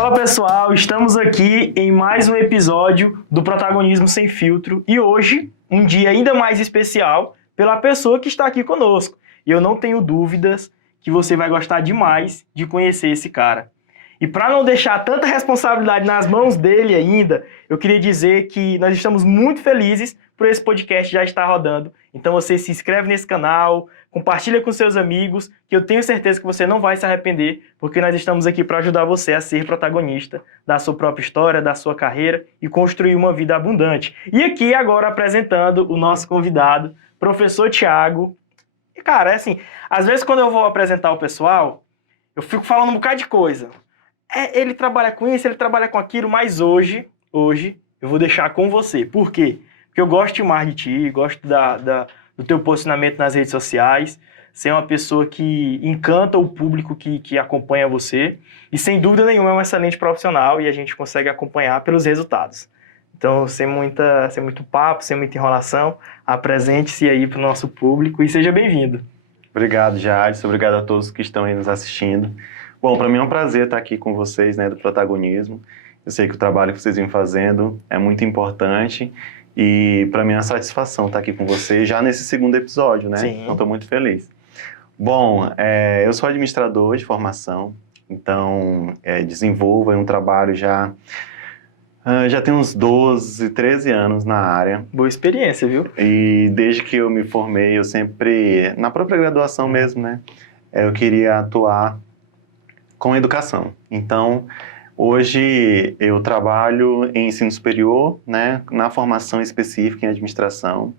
Fala pessoal, estamos aqui em mais um episódio do Protagonismo Sem Filtro e hoje um dia ainda mais especial pela pessoa que está aqui conosco. E eu não tenho dúvidas que você vai gostar demais de conhecer esse cara. E para não deixar tanta responsabilidade nas mãos dele ainda, eu queria dizer que nós estamos muito felizes por esse podcast já estar rodando. Então você se inscreve nesse canal, compartilha com seus amigos, que eu tenho certeza que você não vai se arrepender, porque nós estamos aqui para ajudar você a ser protagonista da sua própria história, da sua carreira e construir uma vida abundante. E aqui agora apresentando o nosso convidado, professor Thiago. E cara, é assim, às vezes quando eu vou apresentar o pessoal, eu fico falando um bocado de coisa. Ele trabalha com isso, ele trabalha com aquilo, mas hoje eu vou deixar com você. Por quê? Porque eu gosto demais de ti, gosto do teu posicionamento nas redes sociais. Você é uma pessoa que encanta o público que acompanha você. E sem dúvida nenhuma é um excelente profissional e a gente consegue acompanhar pelos resultados. Então, sem muito papo, sem muita enrolação, apresente-se aí para o nosso público e seja bem-vindo. Obrigado, Jadson. Obrigado a todos que estão aí nos assistindo. Bom, para mim é um prazer estar aqui com vocês, né, do Protagonismo. Eu sei que o trabalho que vocês vêm fazendo é muito importante e para mim é uma satisfação estar aqui com vocês já nesse segundo episódio, né? Sim. Então estou muito feliz. Bom, eu sou administrador de formação, então desenvolvo um trabalho já tem uns 12, 13 anos na área. Boa experiência, viu? E desde que eu me formei, eu sempre, na própria graduação mesmo, né, eu queria atuar com educação. Então, hoje eu trabalho em ensino superior, né, na formação específica em administração.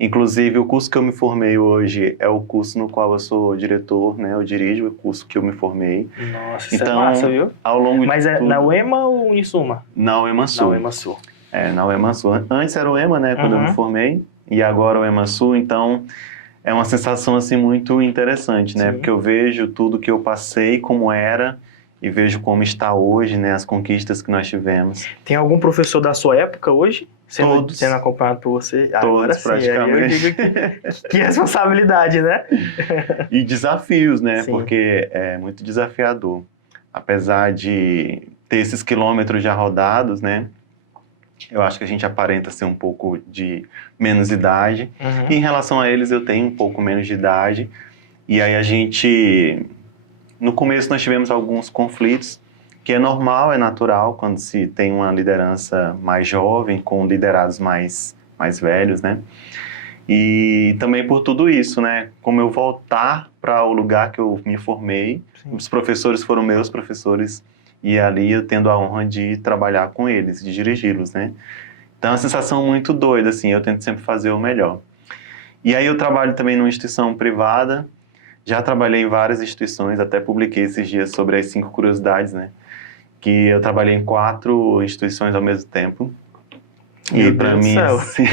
Inclusive, o curso que eu me formei hoje é o curso no qual eu sou diretor, né, eu dirijo o curso que eu me formei. Nossa, isso então, é massa, viu? Ao longo Mas de é tudo, na UEMA ou Unisuma? Na UEMA Sul. Na UEMA Sul. Na UEMA Sul. Antes era o EMA, né, quando eu me formei, e agora o EMA Sul, então é uma sensação assim muito interessante, né? Sim. Porque eu vejo tudo que eu passei, como era, e vejo como está hoje, né? As conquistas que nós tivemos. Tem algum professor da sua época hoje? Todos. Sendo acompanhado por você? Todos, agora, praticamente. Aí eu digo que responsabilidade, né? E desafios, né? Sim. Porque é muito desafiador. Apesar de ter esses quilômetros já rodados, né? Eu acho que a gente aparenta ser um pouco de menos idade. E em relação a eles, eu tenho um pouco menos de idade. E aí a gente... No começo nós tivemos alguns conflitos, que é normal, é natural, quando se tem uma liderança mais jovem, com liderados mais velhos, né? E também por tudo isso, né? Como eu voltar para o lugar que eu me formei, sim, os professores foram meus professores, e ali eu tendo a honra de trabalhar com eles, de dirigi-los, né? Então é uma sensação muito doida, assim, eu tento sempre fazer o melhor. E aí eu trabalho também numa instituição privada, já trabalhei em várias instituições, até publiquei esses dias sobre as 5 curiosidades, né? Que eu trabalhei em 4 instituições ao mesmo tempo. Meu e para mim, assim...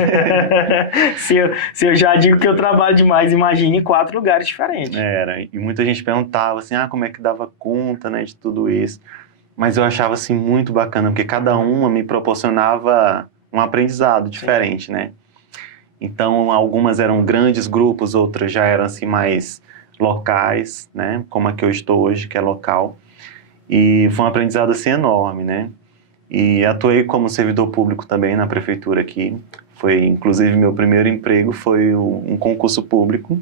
se eu já digo que eu trabalho demais, imagine em 4 lugares diferentes. Era, e muita gente perguntava assim, como é que dava conta, né, de tudo isso. Mas eu achava assim muito bacana, porque cada uma me proporcionava um aprendizado diferente, sim, né? Então, algumas eram grandes grupos, outras já eram assim mais locais, né? Como a que eu estou hoje, que é local. E foi um aprendizado assim enorme, né? E atuei como servidor público também na prefeitura aqui. Foi, inclusive, meu primeiro emprego foi um concurso público.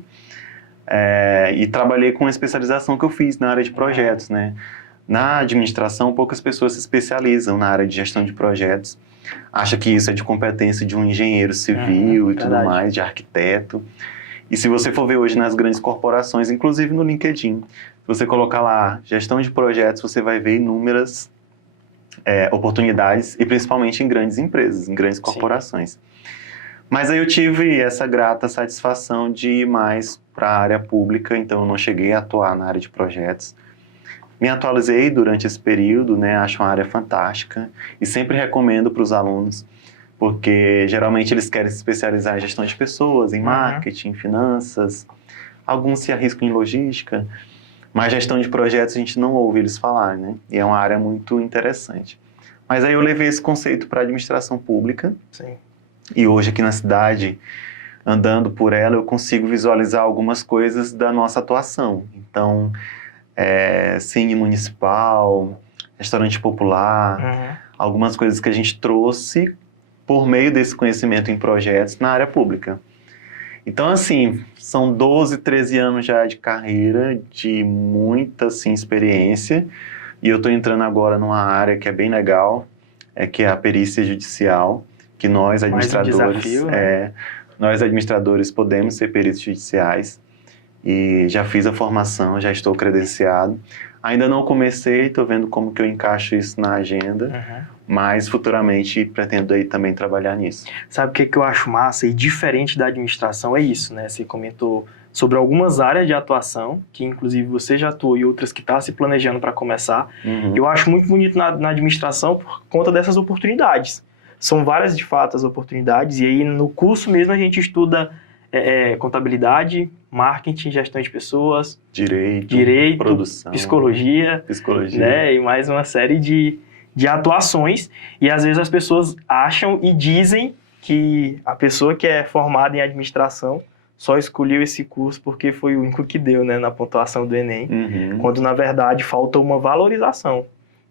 E trabalhei com a especialização que eu fiz na área de projetos, né? Na administração, poucas pessoas se especializam na área de gestão de projetos. Acha que isso é de competência de um engenheiro civil e tudo mais, de arquiteto. E se você for ver hoje nas grandes corporações, inclusive no LinkedIn, se você colocar lá gestão de projetos, você vai ver inúmeras oportunidades, e principalmente em grandes empresas, em grandes corporações. Sim. Mas aí eu tive essa grata satisfação de ir mais para a área pública, então eu não cheguei a atuar na área de projetos. Me atualizei durante esse período, né? Acho uma área fantástica e sempre recomendo para os alunos, porque geralmente eles querem se especializar em gestão de pessoas, em marketing, finanças, alguns se arriscam em logística, mas gestão de projetos a gente não ouve eles falar, né? E é uma área muito interessante. Mas aí eu levei esse conceito para a administração pública. Sim. E hoje aqui na cidade, andando por ela, eu consigo visualizar algumas coisas da nossa atuação. Então, Cine Municipal, restaurante popular, algumas coisas que a gente trouxe por meio desse conhecimento em projetos na área pública. Então, assim, são 12, 13 anos já de carreira, de muita, assim, experiência, e eu estou entrando agora numa área que é bem legal, que é a perícia judicial, que nós, administradores, Mais um desafio, né? nós, administradores, podemos ser peritos judiciais, e já fiz a formação, já estou credenciado. Ainda não comecei, estou vendo como que eu encaixo isso na agenda, mas futuramente pretendo aí também trabalhar nisso. Sabe o que eu acho massa e diferente da administração é isso, né? Você comentou sobre algumas áreas de atuação, que inclusive você já atuou e outras que está se planejando para começar. Eu acho muito bonito na administração por conta dessas oportunidades. São várias, de fato, as oportunidades, e aí no curso mesmo a gente estuda contabilidade, marketing, gestão de pessoas, direito, produção, psicologia, né? E mais uma série de atuações, e às vezes as pessoas acham e dizem que a pessoa que é formada em administração só escolheu esse curso porque foi o único que deu, né, na pontuação do Enem, quando na verdade falta uma valorização,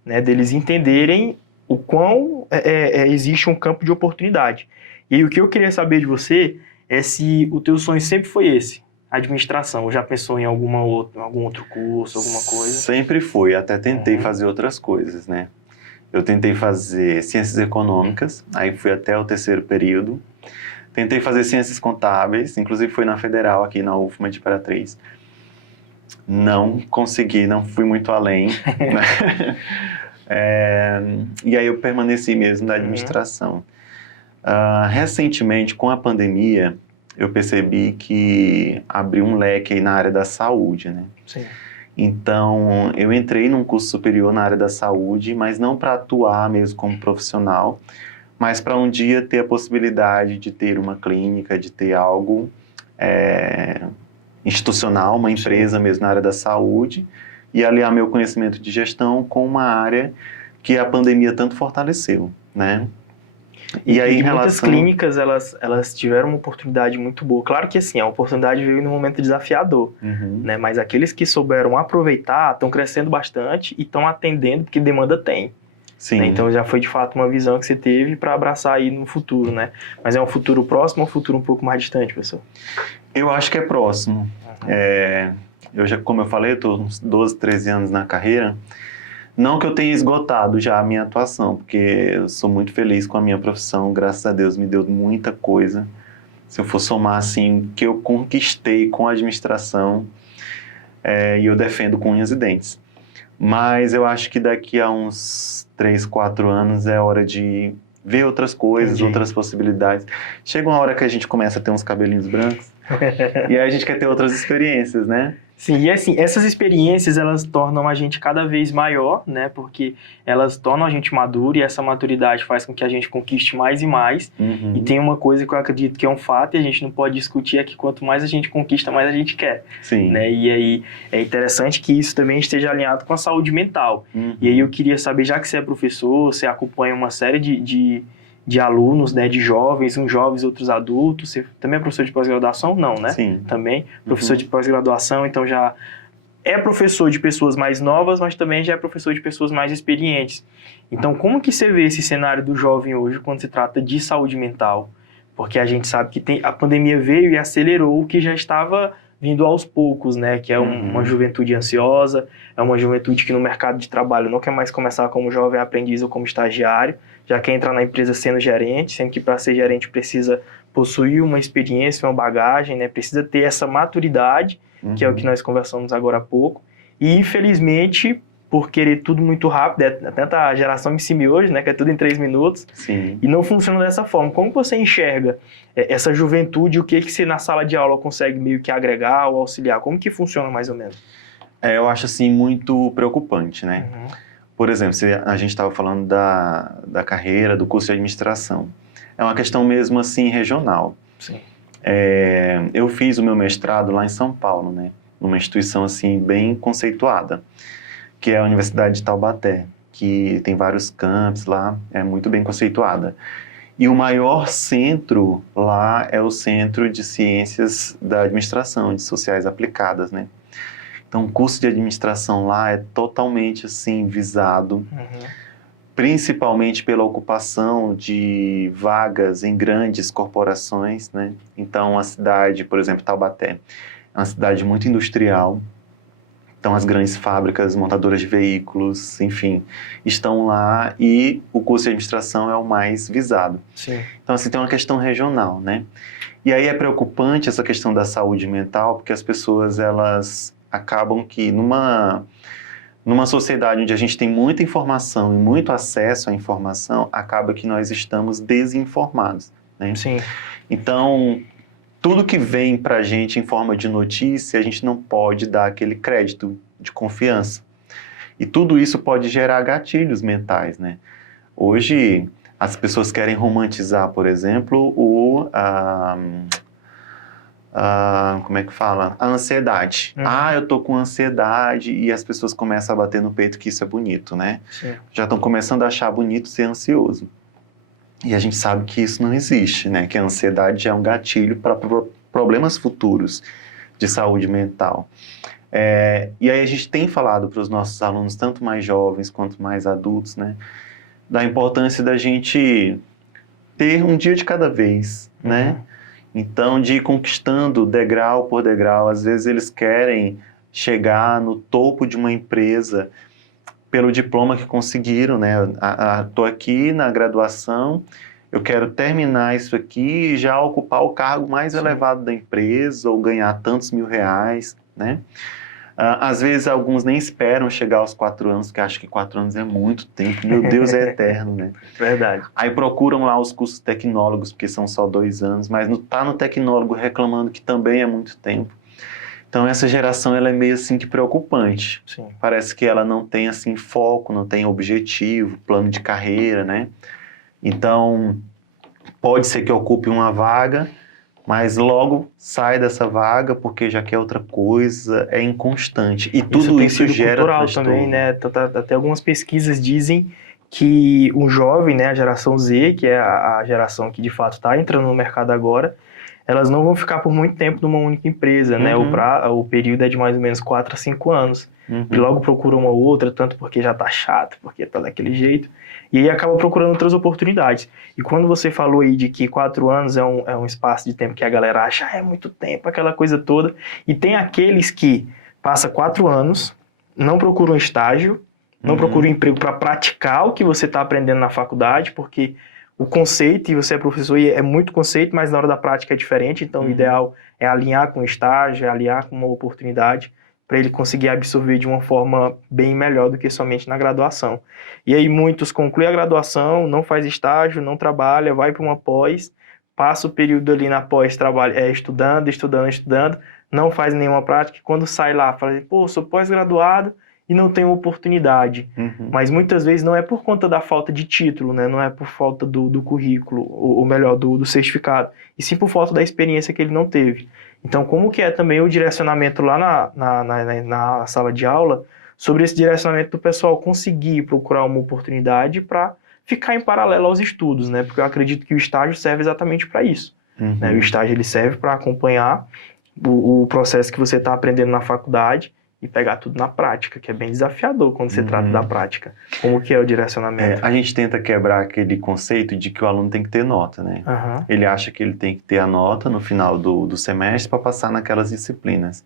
né, deles entenderem o quão existe um campo de oportunidade. E aí, o que eu queria saber de você é se o teu sonho sempre foi esse, administração, ou já pensou em algum outro curso, alguma coisa? Sempre foi, até tentei fazer outras coisas, né? Eu tentei fazer ciências econômicas, aí fui até o 3º período. Tentei fazer ciências contábeis, inclusive fui na Federal, aqui na UFMA de Imperatriz. Não consegui, não fui muito além. Né? E aí eu permaneci mesmo na administração. Recentemente, com a pandemia, eu percebi que abriu um leque aí na área da saúde, né? Sim. Então, eu entrei num curso superior na área da saúde, mas não para atuar mesmo como profissional, mas para um dia ter a possibilidade de ter uma clínica, de ter algo institucional, uma empresa mesmo na área da saúde, e aliar meu conhecimento de gestão com uma área que a pandemia tanto fortaleceu, né? E aí, muitas clínicas, elas tiveram uma oportunidade muito boa. Claro que assim, a oportunidade veio num momento desafiador, né? Mas aqueles que souberam aproveitar estão crescendo bastante e estão atendendo porque demanda tem. Sim. Né? Então já foi de fato uma visão que você teve para abraçar aí no futuro, né? Mas é um futuro próximo ou um futuro um pouco mais distante, professor? Eu acho que é próximo. Como eu falei, eu estou uns 12, 13 anos na carreira. Não que eu tenha esgotado já a minha atuação, porque eu sou muito feliz com a minha profissão, graças a Deus me deu muita coisa. Se eu for somar assim, que eu conquistei com a administração, e eu defendo com unhas e dentes. Mas eu acho que daqui a uns 3, 4 anos é hora de ver outras coisas, outras possibilidades. Chega uma hora que a gente começa a ter uns cabelinhos brancos, e aí a gente quer ter outras experiências, né? Sim, e assim, essas experiências, elas tornam a gente cada vez maior, né, porque elas tornam a gente maduro, e essa maturidade faz com que a gente conquiste mais e mais, e tem uma coisa que eu acredito que é um fato, e a gente não pode discutir, é que quanto mais a gente conquista, mais a gente quer. Sim. Né, e aí é interessante que isso também esteja alinhado com a saúde mental. E aí eu queria saber, já que você é professor, você acompanha uma série de alunos, né, de jovens, uns jovens, outros adultos. Você também é professor de pós-graduação? Não, né? Sim. Também. Professor de pós-graduação, então já é professor de pessoas mais novas, mas também já é professor de pessoas mais experientes. Então, como que você vê esse cenário do jovem hoje quando se trata de saúde mental? Porque a gente sabe que a pandemia veio e acelerou o que já estava vindo aos poucos, né? Que é uma juventude ansiosa, é uma juventude que no mercado de trabalho não quer mais começar como jovem aprendiz ou como estagiário, já quer entrar na empresa sendo gerente, sendo que para ser gerente precisa possuir uma experiência, uma bagagem, né? Precisa ter essa maturidade, que é o que nós conversamos agora há pouco. E, infelizmente, por querer tudo muito rápido, tanta geração em cima hoje, né? Que é tudo em 3 minutos. Sim. E não funciona dessa forma. Como você enxerga essa juventude, o que você na sala de aula consegue meio que agregar ou auxiliar? Como que funciona mais ou menos? Eu acho assim muito preocupante, né? Por exemplo, a gente estava falando da carreira, do curso de administração. É uma questão mesmo assim regional. Sim. Eu fiz o meu mestrado lá em São Paulo, né? Numa instituição assim bem conceituada, que é a Universidade de Taubaté, que tem vários campos lá, é muito bem conceituada. E o maior centro lá é o Centro de Ciências da Administração, de Sociais Aplicadas, né? Então, o curso de administração lá é totalmente assim visado, principalmente pela ocupação de vagas em grandes corporações, né? Então, a cidade, por exemplo, Taubaté, é uma cidade muito industrial. Então, as grandes fábricas, montadoras de veículos, enfim, estão lá e o curso de administração é o mais visado. Sim. Então, assim, tem uma questão regional, né? E aí é preocupante essa questão da saúde mental, porque as pessoas, elas acabam que numa sociedade onde a gente tem muita informação e muito acesso à informação, acaba que nós estamos desinformados, né? Sim. Então, tudo que vem para a gente em forma de notícia, a gente não pode dar aquele crédito de confiança. E tudo isso pode gerar gatilhos mentais, né? Hoje, as pessoas querem romantizar, por exemplo, como é que fala? A ansiedade. Eu tô com ansiedade, e as pessoas começam a bater no peito que isso é bonito, né? Sim. Já estão começando a achar bonito ser ansioso. E a gente sabe que isso não existe, né? Que a ansiedade é um gatilho para problemas futuros de saúde mental. E aí a gente tem falado para os nossos alunos, tanto mais jovens quanto mais adultos, né? Da importância da gente ter um dia de cada vez, né? Então, de ir conquistando degrau por degrau. Às vezes eles querem chegar no topo de uma empresa pelo diploma que conseguiram, né? Estou aqui na graduação, eu quero terminar isso aqui e já ocupar o cargo mais elevado da empresa, ou ganhar tantos mil reais, né? Às vezes alguns nem esperam chegar aos 4 anos, porque acham que 4 anos é muito tempo, meu Deus, é eterno, né? Verdade. Aí procuram lá os cursos tecnólogos, porque são só 2 anos, mas tá no tecnólogo reclamando que também é muito tempo. Então essa geração, ela é meio assim que preocupante. Sim. Parece que ela não tem assim foco, não tem objetivo, plano de carreira, né? Então pode ser que ocupe uma vaga, mas logo sai dessa vaga porque já quer outra coisa, é inconstante. E tudo isso gera cultural transtorno. também, né? Até algumas pesquisas dizem que o jovem, né, a geração Z, que é a geração que de fato está entrando no mercado agora, elas não vão ficar por muito tempo numa única empresa, né? O período é de mais ou menos 4 a 5 anos. E logo procura uma outra, tanto porque já tá chato, porque tá daquele jeito. E aí acaba procurando outras oportunidades. E quando você falou aí de que 4 anos é um espaço de tempo que a galera acha, é muito tempo, aquela coisa toda. E tem aqueles que passam 4 anos, não procuram estágio, não procuram emprego para praticar o que você está aprendendo na faculdade, porque o conceito, e você é professor e é muito conceito, mas na hora da prática é diferente, então o ideal é alinhar com o estágio, é alinhar com uma oportunidade, para ele conseguir absorver de uma forma bem melhor do que somente na graduação. E aí muitos concluem a graduação, não faz estágio, não trabalha, vai para uma pós, passa o período ali na pós, estudando, não faz nenhuma prática, e quando sai lá, fala, pô, sou pós-graduado, e não tem oportunidade. Mas muitas vezes não é por conta da falta de título, né? Não é por falta do currículo, ou melhor, do certificado, e sim por falta da experiência que ele não teve. Então, como que é também o direcionamento lá na sala de aula, sobre esse direcionamento do pessoal conseguir procurar uma oportunidade para ficar em paralelo aos estudos, né? Porque eu acredito que o estágio serve exatamente para isso. Né? O estágio ele serve para acompanhar o processo que você está aprendendo na faculdade, e pegar tudo na prática, que é bem desafiador quando se trata da prática. Como que é o direcionamento? A gente tenta quebrar aquele conceito de que o aluno tem que ter nota, né? Ele acha que ele tem que ter a nota no final do semestre para passar naquelas disciplinas.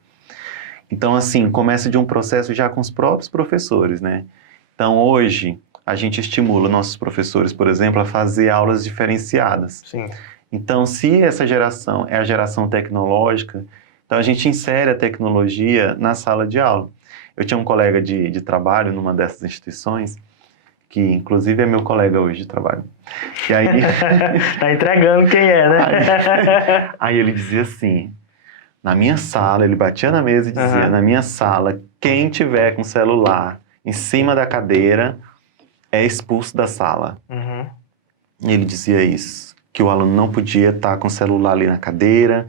Então, assim, começa de um processo já com os próprios professores, né? Então, hoje, a gente estimula nossos professores, por exemplo, a fazer aulas diferenciadas. Sim. Então, se essa geração é a geração tecnológica, então a gente insere a tecnologia na sala de aula. Eu tinha um colega de trabalho numa dessas instituições, que inclusive é meu colega hoje de trabalho. E aí... Tá entregando quem é, né? Aí ele dizia assim, na minha sala, ele batia na mesa e dizia, na minha sala, quem tiver com celular em cima da cadeira é expulso da sala. E ele dizia isso, que o aluno não podia estar com o celular ali na cadeira,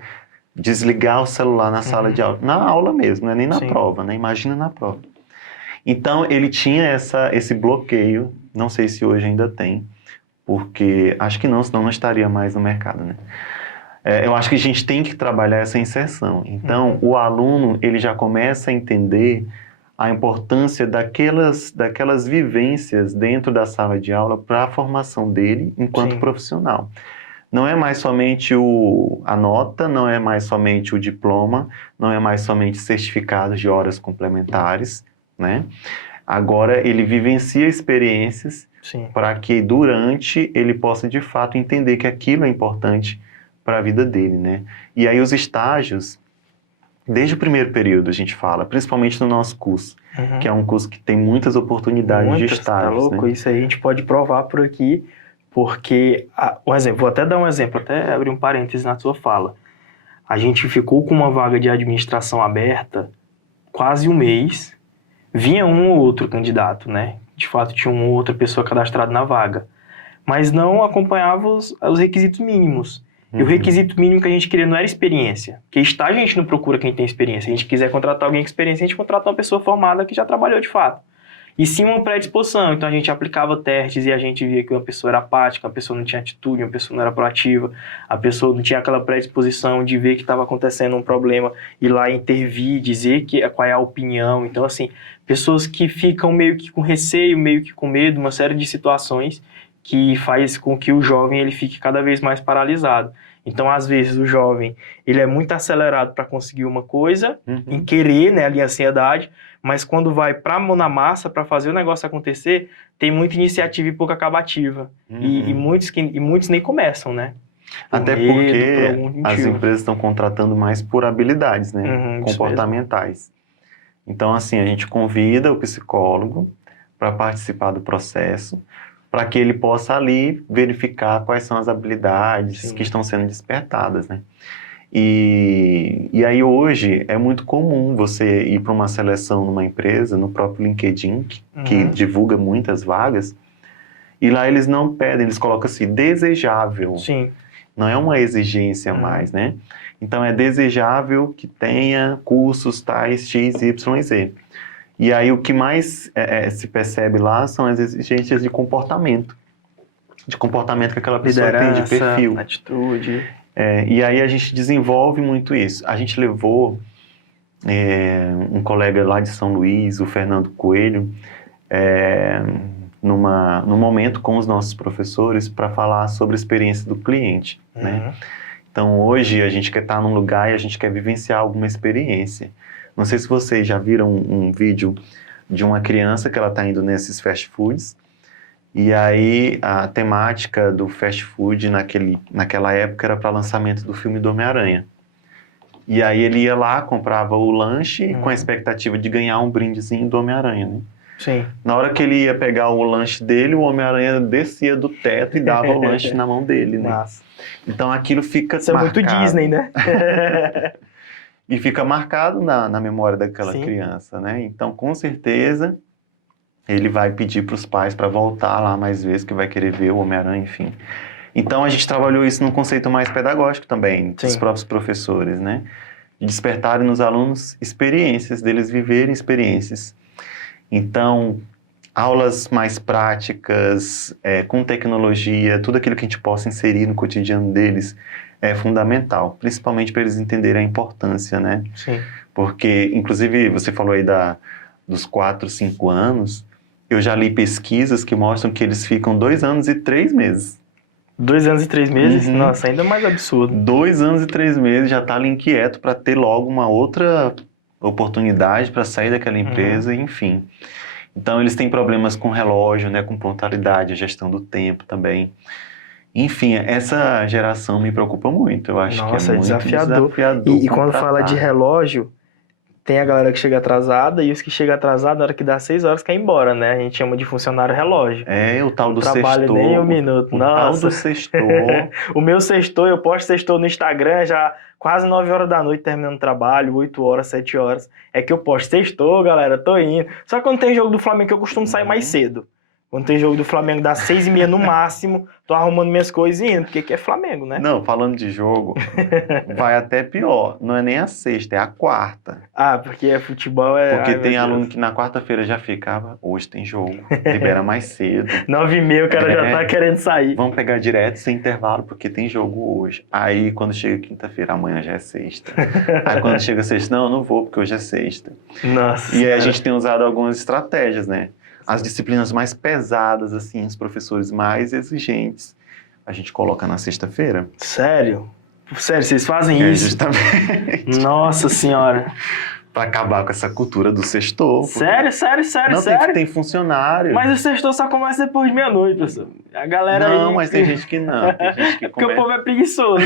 desligar o celular na sala de aula, na aula mesmo, não é nem na prova, né? Imagina na prova. Então, ele tinha esse bloqueio, não sei se hoje ainda tem, porque acho que não, senão não estaria mais no mercado, né? eu acho que a gente tem que trabalhar essa inserção. Então, o aluno, ele já começa a entender a importância daquelas vivências dentro da sala de aula para a formação dele enquanto Sim. profissional. Não é mais somente a nota, não é mais somente o diploma, não é mais somente certificados de horas complementares, né? Agora ele vivencia experiências Sim. para que durante ele possa de fato entender que aquilo é importante para a vida dele, né? E aí os estágios, desde o primeiro período a gente fala, principalmente no nosso curso, que é um curso que tem muitas oportunidades de Muitas, tá estágios, louco? né? Isso aí a gente pode provar por aqui, porque, um exemplo, vou até dar um exemplo, até abrir um parênteses na sua fala. A gente ficou com uma vaga de administração aberta quase um mês, vinha um ou outro candidato, né? De fato, tinha uma ou outra pessoa cadastrada na vaga, mas não acompanhava os requisitos mínimos. E o requisito mínimo que a gente queria não era experiência, porque estágio a gente não procura quem tem experiência. Se a gente quiser contratar alguém com experiência, a gente contrata uma pessoa formada que já trabalhou de fato. E sim uma predisposição, então a gente aplicava testes e a gente via que uma pessoa era apática, a pessoa não tinha atitude, uma pessoa não era proativa, a pessoa não tinha aquela predisposição de ver que estava acontecendo um problema, ir lá intervir, dizer qual é a opinião. Então, assim, pessoas que ficam meio que com receio, meio que com medo, uma série de situações que faz com que o jovem ele fique cada vez mais paralisado. Então, às vezes, o jovem ele é muito acelerado para conseguir uma coisa, em querer, né, ali a ansiedade, mas quando vai para a mão na massa, para fazer o negócio acontecer, tem muita iniciativa e pouca acabativa. E muitos nem começam, né? Até porque as empresas estão contratando mais por habilidades, né? Comportamentais. Então, assim, a gente convida o psicólogo para participar do processo, para que ele possa ali verificar quais são as habilidades que estão sendo despertadas, né? E aí hoje é muito comum você ir para uma seleção numa empresa, no próprio LinkedIn, que divulga muitas vagas, e lá eles não pedem, eles colocam assim, desejável. Sim. Não é uma exigência mais, né? Então é desejável que tenha cursos tais X, Y e Z. E aí o que mais se percebe lá são as exigências de comportamento que aquela pessoa tem, de perfil. Atitude. E aí a gente desenvolve muito isso. A gente levou um colega lá de São Luís, o Fernando Coelho, num momento com os nossos professores para falar sobre a experiência do cliente, né? Então hoje a gente quer estar num lugar e a gente quer vivenciar alguma experiência. Não sei se vocês já viram um vídeo de uma criança que ela está indo nesses fast foods, e aí a temática do fast food naquela época era para lançamento do filme do Homem-Aranha. E aí ele ia lá, comprava o lanche com a expectativa de ganhar um brindezinho do Homem-Aranha, né? Sim. Na hora que ele ia pegar o lanche dele, o Homem-Aranha descia do teto e dava o lanche na mão dele, né? Massa. Então aquilo fica Isso marcado. é muito Disney, né? E fica marcado na memória daquela criança, né? Então, com certeza, ele vai pedir para os pais para voltar lá mais vezes, que vai querer ver o Homem-Aranha, enfim. Então, a gente trabalhou isso num conceito mais pedagógico também, dos próprios professores, né? De despertarem nos alunos experiências, deles viverem experiências. Então, aulas mais práticas, com tecnologia, tudo aquilo que a gente possa inserir no cotidiano deles é fundamental, principalmente para eles entenderem a importância, né? Sim. Porque, inclusive, você falou aí dos 4, 5 anos, eu já li pesquisas que mostram que eles ficam 2 anos e 3 meses. 2 anos e 3 meses? Nossa, ainda mais absurdo. 2 anos e 3 meses já tá ali inquieto para ter logo uma outra oportunidade para sair daquela empresa, enfim. Então, eles têm problemas com relógio, né, com pontualidade, a gestão do tempo também. Enfim, essa geração me preocupa muito. Eu acho que é muito desafiador. E quando fala de relógio, tem a galera que chega atrasada e os que chegam atrasados, na hora que dá 6 horas, quer ir embora, né? A gente chama de funcionário relógio. O tal do sextou. Não trabalha nem um minuto. O tal do sextou. O meu sextou, eu posto sextou no Instagram, já quase 9 horas da noite terminando o trabalho, 8 horas, 7 horas. É que eu posto sextou, galera, tô indo. Só que quando tem jogo do Flamengo eu costumo sair mais cedo. Quando tem jogo do Flamengo das 6h30 no máximo, tô arrumando minhas coisas e indo, porque aqui é Flamengo, né? Não, falando de jogo, vai até pior. Não é nem a sexta, é a quarta. Ah, porque futebol é... Porque Ai, tem meu aluno Deus. que na quarta-feira já ficava, hoje tem jogo, libera mais cedo. 9h30 o cara já É. tá querendo sair. Vamos pegar direto sem intervalo, porque tem jogo hoje. Aí quando chega quinta-feira, amanhã já é sexta. Aí quando chega sexta, não, eu não vou, porque hoje é sexta. Nossa E aí a Senhora. gente tem usado algumas estratégias, né? As disciplinas mais pesadas, assim, os professores mais exigentes, a gente coloca na sexta-feira. Sério? Sério, vocês fazem É isso? justamente Nossa Senhora. para acabar com essa cultura do sextou. Sério, sério, sério, Não, sério? tem funcionário. Mas o sextou só começa depois de meia-noite, professor. A galera Não, aí... mas tem gente que não. Tem gente que É porque o começa... povo é preguiçoso.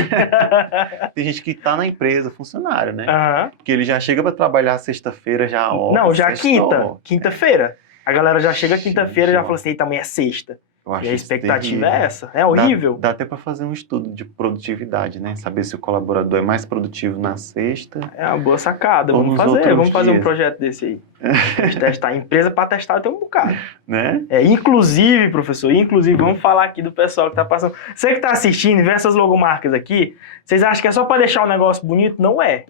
Tem gente que tá na empresa, funcionário, né? Aham. Que ele já chega para trabalhar sexta-feira, já ó. Não, já sextou. quinta-feira. A galera já chega quinta-feira e já Gente, fala assim, eita, amanhã é sexta. Eu acho E a isso expectativa terrível. é essa. É horrível. Dá até para fazer um estudo de produtividade, né? Saber se o colaborador é mais produtivo na sexta. É uma boa sacada. Ou Vamos nos fazer. outros Vamos fazer um dias. projeto desse aí. A gente testar. Empresa para testar tem um bocado. Né? Inclusive, professor, vamos falar aqui do pessoal que tá passando. Você que tá assistindo e vê essas logomarcas aqui, vocês acham que é só para deixar o negócio bonito? Não é.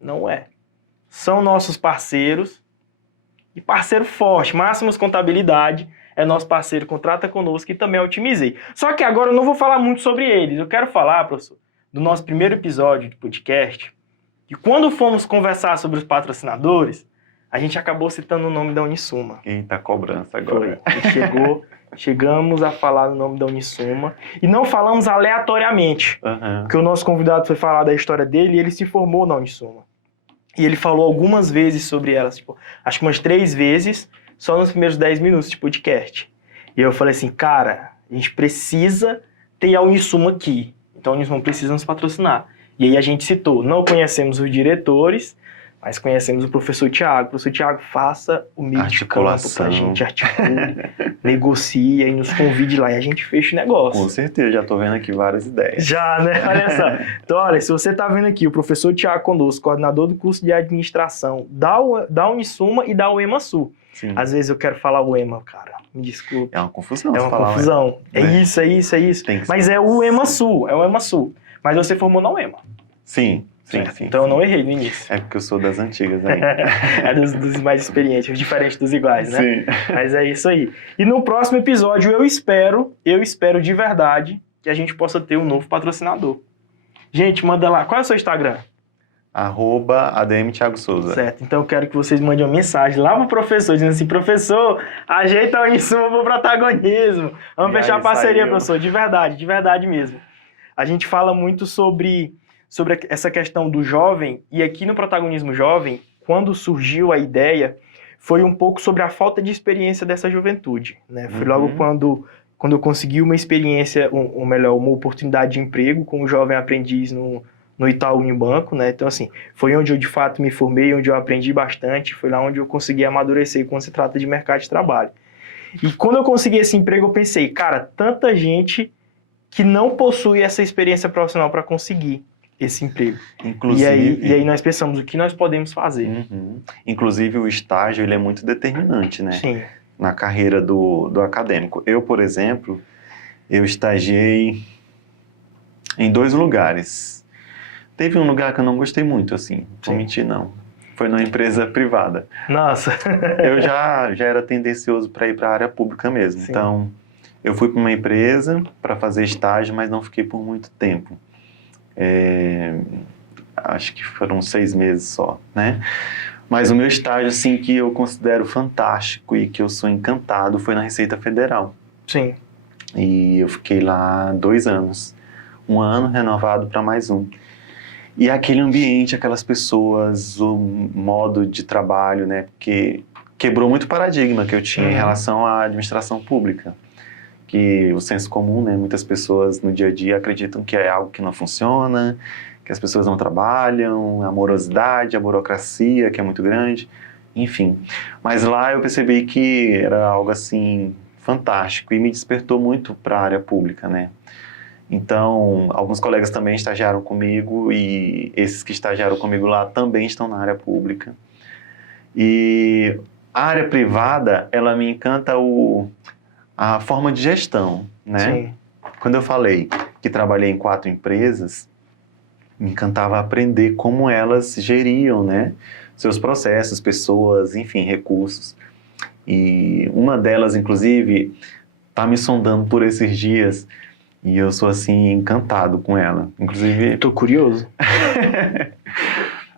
Não é. São nossos parceiros. E parceiro forte, Máximos Contabilidade é nosso parceiro, contrata conosco e também otimizei. Só que agora eu não vou falar muito sobre eles, eu quero falar, professor, do nosso primeiro episódio de podcast, e quando fomos conversar sobre os patrocinadores, a gente acabou citando o nome da Unisuma. Eita, cobrança agora. Chegamos a falar o nome da Unisuma e não falamos aleatoriamente, Aham. porque o nosso convidado foi falar da história dele e ele se formou na Unisuma. E ele falou algumas vezes sobre elas, tipo, acho que umas 3 vezes, só nos primeiros 10 minutos de podcast. E eu falei assim, cara, a gente precisa ter a Unisuma aqui. Então a Unisuma precisa nos patrocinar. E aí a gente citou, não conhecemos os diretores, mas conhecemos o professor Tiago. Professor Tiago, faça o meio de campo pra gente, articule, negocie e nos convide lá e a gente fecha o negócio. Com certeza, já tô vendo aqui várias ideias. Já, né? Olha só. Então, olha, se você tá vendo aqui o professor Tiago conosco, coordenador do curso de administração da Unisuma e da UEMA-Sul. Sim. Às vezes eu quero falar UEMA, cara. Me desculpe. É uma confusão. É você uma falar, confusão. É né? isso, é isso, é isso. Tem que Mas ser. é o UEMA-Sul, é o UEMA-Sul. Mas você formou na UEMA. Sim, sim, certo? sim. Então eu sim. não errei no início. É porque eu sou das antigas ainda. É dos mais experientes, diferente dos iguais, né? Sim. Mas é isso aí. E no próximo episódio eu espero de verdade que a gente possa ter um novo patrocinador. Gente, manda lá. Qual é o seu Instagram? @ADM Thiago Souza. Certo. Então eu quero que vocês mandem uma mensagem lá pro professor, dizendo assim, professor, ajeita o Unisuma pro protagonismo. Vamos E fechar aí a parceria, saiu. professor. De verdade mesmo. A gente fala muito sobre essa questão do jovem, e aqui no Protagonismo Jovem, quando surgiu a ideia, foi um pouco sobre a falta de experiência dessa juventude, né? Foi logo quando eu consegui uma experiência, ou melhor, uma oportunidade de emprego como jovem aprendiz no Itaú Unibanco, né? Então, assim, foi onde eu de fato me formei, onde eu aprendi bastante, foi lá onde eu consegui amadurecer quando se trata de mercado de trabalho. E quando eu consegui esse emprego, eu pensei, cara, tanta gente que não possui essa experiência profissional para conseguir esse emprego. Inclusive, E aí nós pensamos o que nós podemos fazer. Inclusive o estágio ele é muito determinante, né? Sim. Na carreira do acadêmico. Eu, por exemplo, eu estagiei em 2 lugares. Teve um lugar que eu não gostei muito, assim, Sim. não mentir não. Foi numa empresa privada. Nossa. Eu já era tendencioso para ir para a área pública mesmo. Sim. Então, eu fui para uma empresa para fazer estágio, mas não fiquei por muito tempo. Acho que foram 6 meses só, né? Mas o meu estágio, assim, que eu considero fantástico e que eu sou encantado foi na Receita Federal. Sim. E eu fiquei lá 2 anos. 1 ano renovado para mais 1. E aquele ambiente, aquelas pessoas, o modo de trabalho, né? Porque quebrou muito o paradigma que eu tinha em relação à administração pública. Que o senso comum, né? Muitas pessoas no dia a dia acreditam que é algo que não funciona, que as pessoas não trabalham, a morosidade, a burocracia, que é muito grande, enfim. Mas lá eu percebi que era algo, assim, fantástico e me despertou muito para a área pública, né? Então, alguns colegas também estagiaram comigo e esses que estagiaram comigo lá também estão na área pública. E a área privada, ela me encanta a forma de gestão, né? Sim. Quando eu falei que trabalhei em 4 empresas, me encantava aprender como elas geriam, né, seus processos, pessoas, enfim, recursos. E uma delas, inclusive, tá me sondando por esses dias e eu sou, assim, encantado com ela. Inclusive, Tô curioso.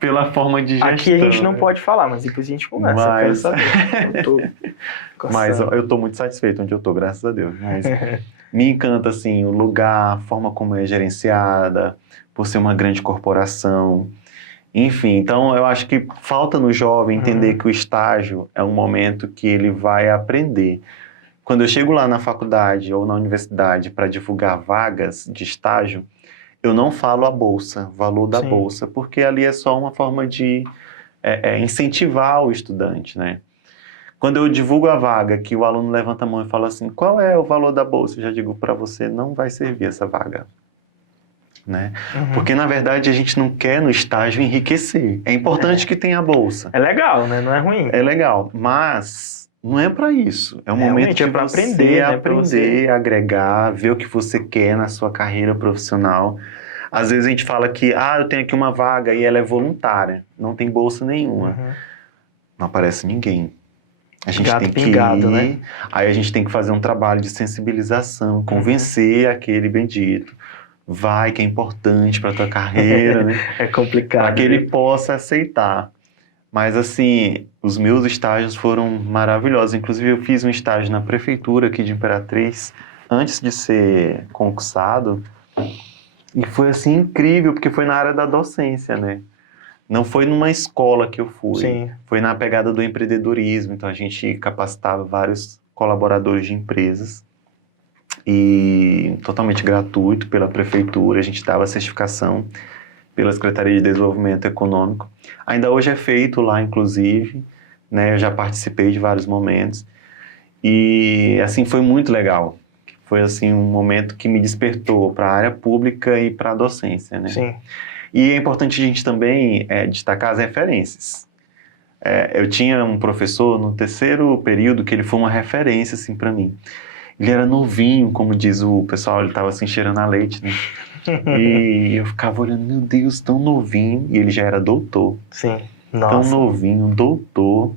pela forma de gestão. Aqui a gente não né? pode falar, mas depois a gente conversa. Eu quero saber. Eu tô Mas coçando. eu tô muito satisfeito onde eu tô, graças a Deus. Mas me encanta, assim, o lugar, a forma como é gerenciada, por ser uma grande corporação. Enfim, então eu acho que falta no jovem entender que o estágio é um momento que ele vai aprender. Quando eu chego lá na faculdade ou na universidade para divulgar vagas de estágio, eu não falo a bolsa, o valor da Sim. bolsa, porque ali é só uma forma de incentivar o estudante, né? Quando eu divulgo a vaga, que o aluno levanta a mão e fala assim, qual é o valor da bolsa? Eu já digo para você, não vai servir essa vaga. Né? Porque, na verdade, a gente não quer no estágio enriquecer. É importante que tenha a bolsa. É legal, né? Não é ruim. É legal, mas não é para isso. É um momento de pra você aprender, né? aprender, agregar, ver o que você quer na sua carreira profissional. Às vezes a gente fala que, eu tenho aqui uma vaga e ela é voluntária, não tem bolsa nenhuma. Não aparece ninguém. A gente Gato tem que pingado, ir, né? aí a gente tem que fazer um trabalho de sensibilização, convencer aquele bendito. Vai, que é importante para tua carreira, né? É complicado. Para que ele possa aceitar. Mas, assim, os meus estágios foram maravilhosos. Inclusive, eu fiz um estágio na prefeitura aqui de Imperatriz, antes de ser concursado. E foi, assim, incrível, porque foi na área da docência, né? Não foi numa escola que eu fui. Sim. Foi na pegada do empreendedorismo. Então, a gente capacitava vários colaboradores de empresas. E totalmente gratuito pela prefeitura. A gente dava certificação pela Secretaria de Desenvolvimento Econômico. Ainda hoje é feito lá, inclusive, né? Eu já participei de vários momentos. E, assim, foi muito legal. Foi, assim, um momento que me despertou para a área pública e para a docência, né? Sim. E é importante a gente também destacar as referências. Eu tinha um professor no 3º período que ele foi uma referência, assim, para mim. Ele era novinho, como diz o pessoal, ele estava assim, cheirando a leite, né? E eu ficava olhando, meu Deus, tão novinho. E ele já era doutor. Sim. Tão Nossa. novinho, doutor.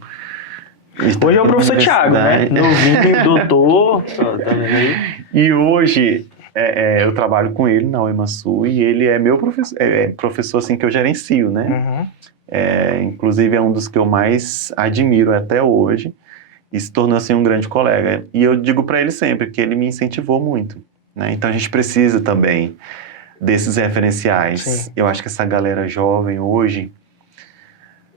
Hoje é o professor Thiago, né? Novinho, doutor. Tá vendo aí? E hoje eu trabalho com ele na UEMASU e ele é meu professor, professor assim, que eu gerencio, né? Inclusive é um dos que eu mais admiro até hoje. E se tornou assim um grande colega. E eu digo para ele sempre que ele me incentivou muito, né? Então a gente precisa também desses referenciais. Sim. Eu acho que essa galera jovem hoje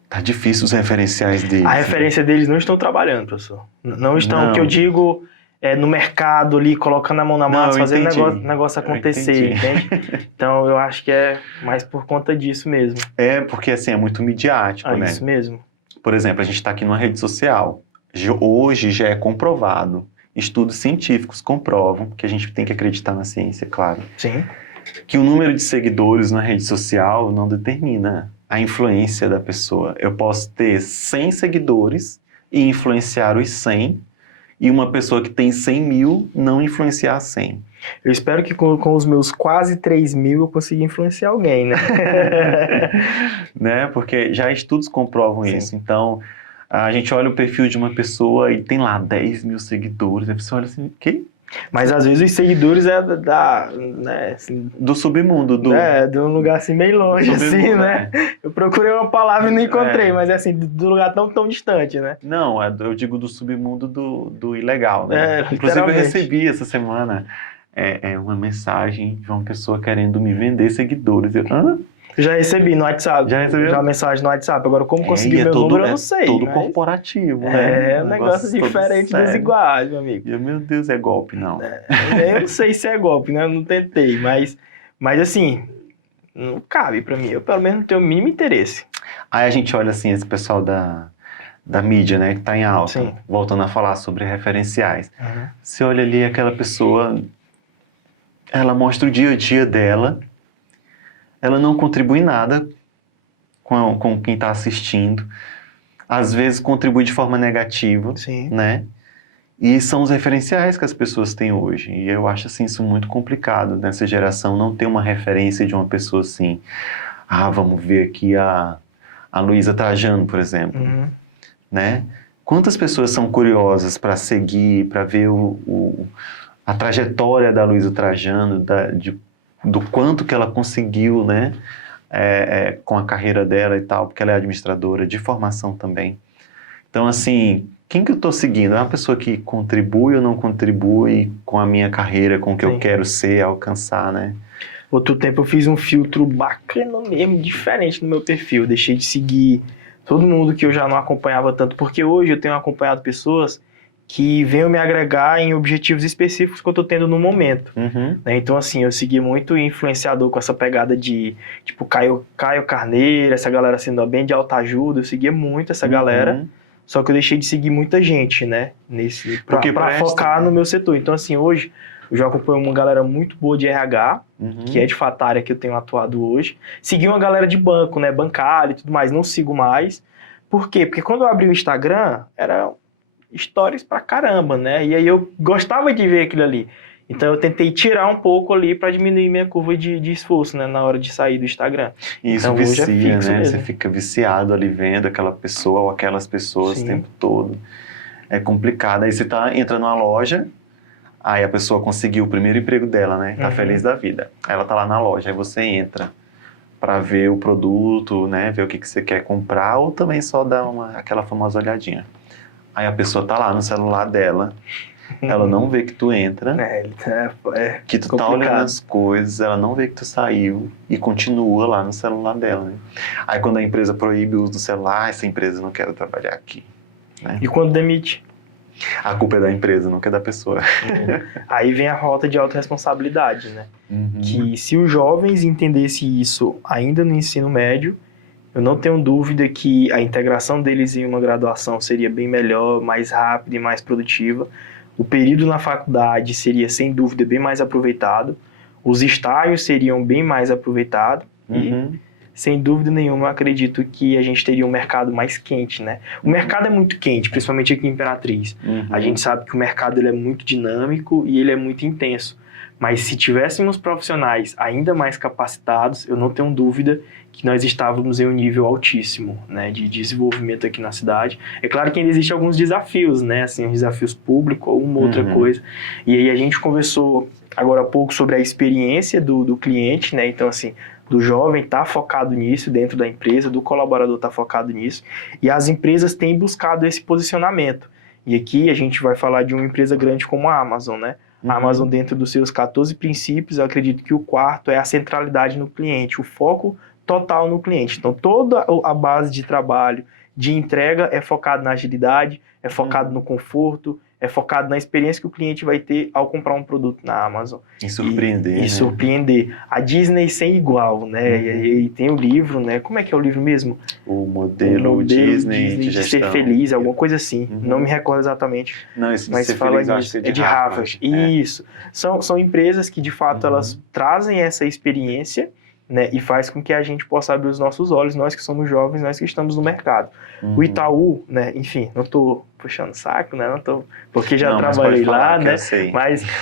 tá difícil os referenciais deles. A referência deles não estão trabalhando, professor. Não estão, Não. que eu digo, no mercado ali, colocando a mão na massa, fazendo negócio acontecer, entende? Então eu acho que é mais por conta disso mesmo. Porque assim, é muito midiático, né? Isso mesmo. Por exemplo, a gente está aqui numa rede social. Hoje já é comprovado, estudos científicos comprovam, que a gente tem que acreditar na ciência, claro, Sim. que o número de seguidores na rede social não determina a influência da pessoa. Eu posso ter 100 seguidores e influenciar os 100, e uma pessoa que tem 100 mil não influenciar 100. Eu espero que com os meus quase 3 mil eu consiga influenciar alguém, né? Né? Porque já estudos comprovam Sim. isso. Então, a gente olha o perfil de uma pessoa e tem lá 10 mil seguidores. A pessoa olha assim, que? Mas às vezes os seguidores né, assim, Do submundo. de um lugar assim meio longe, assim, né? Eu procurei uma palavra e não encontrei, mas é assim, do lugar tão distante, né? Não, eu digo do submundo do ilegal, né? Inclusive eu literalmente. recebi essa semana uma mensagem de uma pessoa querendo me vender seguidores. Eu, Já recebi no WhatsApp. Já recebeu? Já mensagem no WhatsApp. Agora, como conseguir meu número, eu não sei. Todo mas corporativo, né? um negócio diferente dos iguais, meu amigo. E, meu Deus, é golpe, não. Eu não sei se é golpe, né? Eu não tentei, mas assim, não cabe pra mim. Eu, pelo menos, não tenho o mínimo interesse. Aí a gente olha, assim, esse pessoal da mídia, né? Que tá em alta. Sim. Voltando a falar sobre referenciais. Você olha ali, aquela pessoa, ela mostra o dia a dia dela. Ela não contribui nada com quem está assistindo. Às vezes contribui de forma negativa, Sim. né? E são os referenciais que as pessoas têm hoje. E eu acho assim, isso muito complicado nessa geração, não ter uma referência de uma pessoa assim. Ah, vamos ver aqui a Luísa Trajano, por exemplo. Né? Quantas pessoas são curiosas para seguir, para ver a trajetória da Luísa Trajano, do quanto que ela conseguiu, né? Com a carreira dela e tal, porque ela é administradora de formação também. Então, assim, quem que eu estou seguindo? É uma pessoa que contribui ou não contribui com a minha carreira, com o que eu quero ser, alcançar, né? Outro tempo eu fiz um filtro bacana mesmo, diferente no meu perfil. Deixei de seguir todo mundo que eu já não acompanhava tanto, porque hoje eu tenho acompanhado pessoas que venham me agregar em objetivos específicos que eu estou tendo no momento. Né? Então, assim, eu segui muito influenciador com essa pegada de, tipo, Caio Carneiro, essa galera sendo bem de autoajuda, eu seguia muito essa galera, só que eu deixei de seguir muita gente, né, pra focar no meu setor. Então, assim, hoje eu já acompanho uma galera muito boa de RH, que é de fato a área que eu tenho atuado hoje. Segui uma galera de banco, né, bancário e tudo mais, não sigo mais. Por quê? Porque quando eu abri o Instagram, era stories pra caramba, né? E aí eu gostava de ver aquilo ali. Então eu tentei tirar um pouco ali para diminuir minha curva de esforço, né? Na hora de sair do Instagram. E isso então, vicia, hoje é fixo né? mesmo. Você fica viciado ali vendo aquela pessoa ou aquelas pessoas o tempo todo. É complicado. Aí você entra numa loja, aí a pessoa conseguiu o primeiro emprego dela, né? Tá feliz da vida. Aí ela tá lá na loja, aí você entra para ver o produto, né? Ver o que você quer comprar ou também só dar aquela famosa olhadinha. Aí a pessoa tá lá no celular dela, ela não vê que tu entra, que tu tá olhando as coisas, ela não vê que tu saiu e continua lá no celular dela, né? Aí quando a empresa proíbe o uso do celular, essa empresa não quer trabalhar aqui. Né? E quando demite? A culpa é da empresa, não é da pessoa. Aí vem a rota de autorresponsabilidade, né? Que se os jovens entendessem isso ainda no ensino médio, eu não tenho dúvida que a integração deles em uma graduação seria bem melhor, mais rápida e mais produtiva. O período na faculdade seria, sem dúvida, bem mais aproveitado. Os estágios seriam bem mais aproveitados. E, sem dúvida nenhuma, eu acredito que a gente teria um mercado mais quente, né? O mercado é muito quente, principalmente aqui em Imperatriz. A gente sabe que o mercado ele é muito dinâmico e ele é muito intenso. Mas se tivéssemos profissionais ainda mais capacitados, eu não tenho dúvida que nós estávamos em um nível altíssimo, né, de desenvolvimento aqui na cidade. É claro que ainda existem alguns desafios, né, assim, desafios públicos ou uma outra coisa. E aí a gente conversou agora há pouco sobre a experiência do cliente, né, então assim, do jovem estar focado nisso dentro da empresa, do colaborador estar focado nisso, e as empresas têm buscado esse posicionamento. E aqui a gente vai falar de uma empresa grande como a Amazon, né? A Amazon, dentro dos seus 14 princípios, eu acredito que o quarto é a centralidade no cliente, o foco total no cliente. Então, toda a base de trabalho, de entrega, é focado na agilidade, é focado no conforto, é focado na experiência que o cliente vai ter ao comprar um produto na Amazon. E surpreender, né? Surpreender. A Disney sem igual, né? E tem o livro, né? Como é que é o livro mesmo? O modelo Disney de gestão. Ser feliz, alguma coisa assim. Não me recordo exatamente. Não, esse mas ser fala feliz, nisso. acho que É de Harvard. Isso. São empresas que, de fato, elas trazem essa experiência, né, e faz com que a gente possa abrir os nossos olhos, nós que somos jovens, nós que estamos no mercado. O Itaú, né, enfim, não estou puxando saco, né, porque já trabalhei lá, né,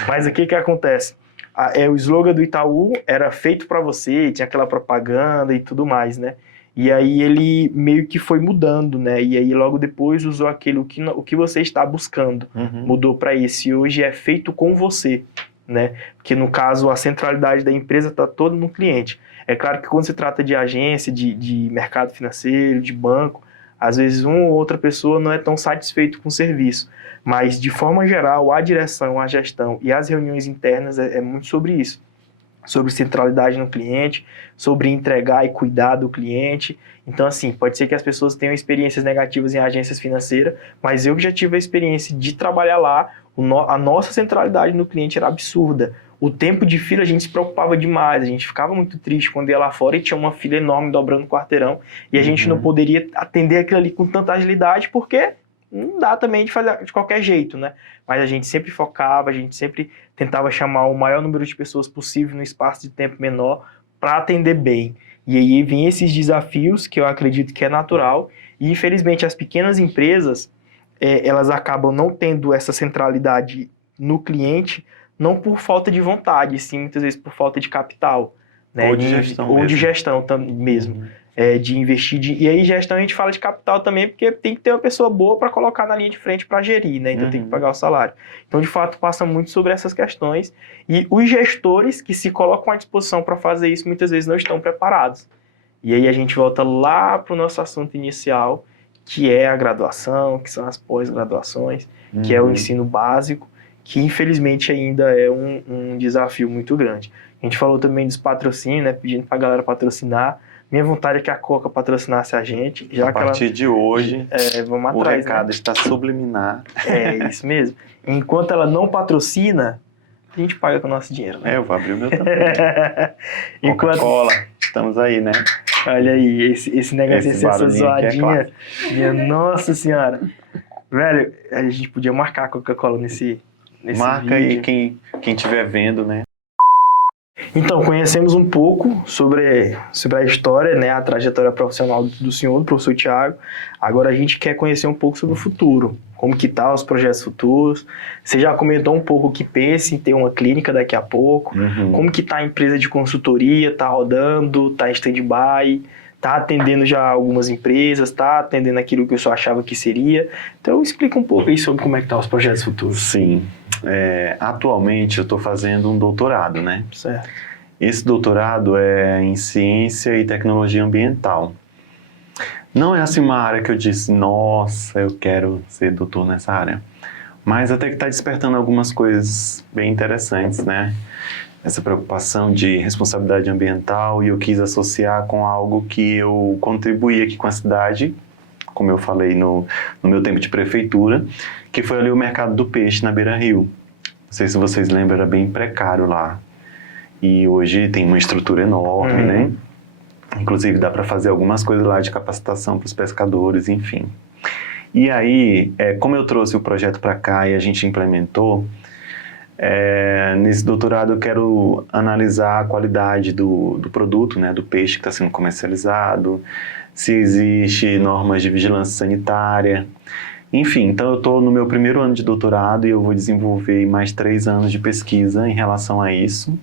mas o que acontece? O slogan do Itaú era feito para você, tinha aquela propaganda e tudo mais, né, e aí ele meio que foi mudando, né, e aí logo depois usou o que você está buscando, mudou para esse, e hoje é feito com você, né, porque no caso a centralidade da empresa está toda no cliente. É claro que quando se trata de agência, de mercado financeiro, de banco, às vezes uma ou outra pessoa não é tão satisfeito com o serviço. Mas, de forma geral, a direção, a gestão e as reuniões internas é muito sobre isso. Sobre centralidade no cliente, sobre entregar e cuidar do cliente. Então, assim, pode ser que as pessoas tenham experiências negativas em agências financeiras, mas eu que já tive a experiência de trabalhar lá, a nossa centralidade no cliente era absurda. O tempo de fila a gente se preocupava demais, a gente ficava muito triste quando ia lá fora e tinha uma fila enorme dobrando o quarteirão e a gente não poderia atender aquilo ali com tanta agilidade porque não dá também de fazer de qualquer jeito, né? Mas a gente sempre focava, a gente sempre tentava chamar o maior número de pessoas possível no espaço de tempo menor para atender bem. E aí vem esses desafios que eu acredito que é natural e infelizmente as pequenas empresas elas acabam não tendo essa centralidade no cliente, não por falta de vontade, sim, muitas vezes por falta de capital, né? Ou de gestão ou mesmo. de gestão mesmo. De investir. E aí, gestão, a gente fala de capital também, porque tem que ter uma pessoa boa para colocar na linha de frente para gerir, né? Então tem que pagar o salário. Então, de fato, passa muito sobre essas questões. E os gestores que se colocam à disposição para fazer isso, muitas vezes não estão preparados. E aí a gente volta lá para o nosso assunto inicial, que é a graduação, que são as pós-graduações, que é o ensino básico, que infelizmente ainda é um desafio muito grande. A gente falou também dos patrocínios, né? Pedindo para a galera patrocinar. Minha vontade é que a Coca patrocinasse a gente. Já a partir de hoje, vamos atrás, o recado está subliminar. É isso mesmo. Enquanto ela não patrocina, a gente paga com o nosso dinheiro. Né? Eu vou abrir o meu também. Coca-Cola, estamos aí, né? Olha aí, esse negócio, essa zoadinha. Minha nossa senhora. Velho, a gente podia marcar a Coca-Cola nesse Marca vídeo. Aí quem estiver vendo, né? Então, conhecemos um pouco sobre a história, né, a trajetória profissional do senhor, do professor Thiago. Agora a gente quer conhecer um pouco sobre o futuro, como que tá os projetos futuros. Você já comentou um pouco que pensa em ter uma clínica daqui a pouco, como que tá a empresa de consultoria, tá rodando, tá em stand-by, tá atendendo já algumas empresas, tá atendendo aquilo que o senhor achava que seria. Então, explica um pouco aí sobre como é que tá os projetos futuros. Sim. Atualmente eu estou fazendo um doutorado, né? Certo. Esse doutorado é em ciência e tecnologia ambiental. Não é assim uma área que eu disse, nossa, eu quero ser doutor nessa área. Mas até que está despertando algumas coisas bem interessantes, né? Essa preocupação de responsabilidade ambiental, e eu quis associar com algo que eu contribuí aqui com a cidade, como eu falei no meu tempo de prefeitura, que foi ali o mercado do peixe na Beira-Rio. Não sei se vocês lembram, era bem precário lá. E hoje tem uma estrutura enorme, né? Inclusive dá para fazer algumas coisas lá de capacitação para os pescadores, enfim. E aí, como eu trouxe o projeto para cá e a gente implementou, nesse doutorado eu quero analisar a qualidade do produto, né? Do peixe que está sendo comercializado, se existe normas de vigilância sanitária. Enfim, então eu estou no meu primeiro ano de doutorado e eu vou desenvolver mais 3 anos de pesquisa em relação a isso.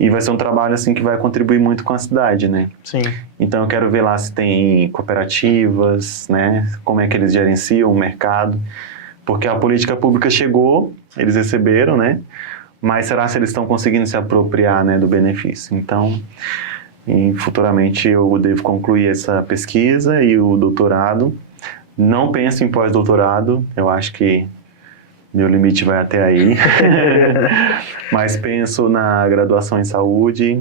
E vai ser um trabalho assim que vai contribuir muito com a cidade, né? Sim. Então eu quero ver lá se tem cooperativas, né? Como é que eles gerenciam o mercado. Porque a política pública chegou, eles receberam, né? Mas será se eles estão conseguindo se apropriar, né, do benefício? Então, futuramente eu devo concluir essa pesquisa e o doutorado. Não penso em pós-doutorado, eu acho que meu limite vai até aí. Mas penso na graduação em saúde,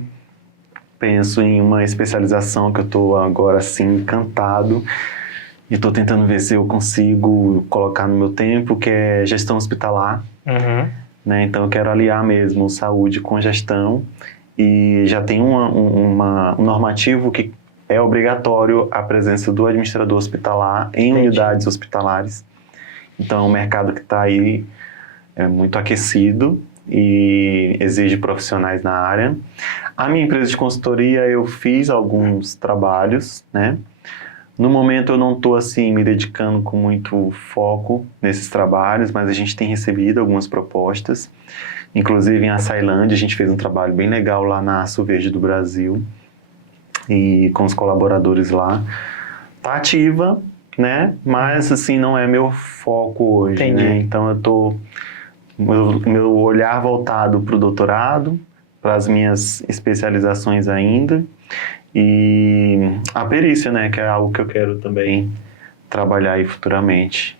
penso em uma especialização que eu estou agora assim encantado e estou tentando ver se eu consigo colocar no meu tempo, que é gestão hospitalar. Né? Então eu quero aliar mesmo saúde com gestão, e já tem um normativo que é obrigatório a presença do administrador hospitalar em unidades hospitalares. Então é um mercado que está aí muito aquecido e exige profissionais na área. A minha empresa de consultoria, eu fiz alguns trabalhos, né? No momento eu não estou assim me dedicando com muito foco nesses trabalhos, mas a gente tem recebido algumas propostas. Inclusive em Açailândia a gente fez um trabalho bem legal lá na Aço Verde do Brasil, e com os colaboradores lá. Tá ativa, né? Mas assim não é meu foco hoje. Entendi. Né? Então eu tô meu olhar voltado para o doutorado, para as minhas especializações ainda, e a perícia, né? Que é algo que eu quero também trabalhar aí futuramente.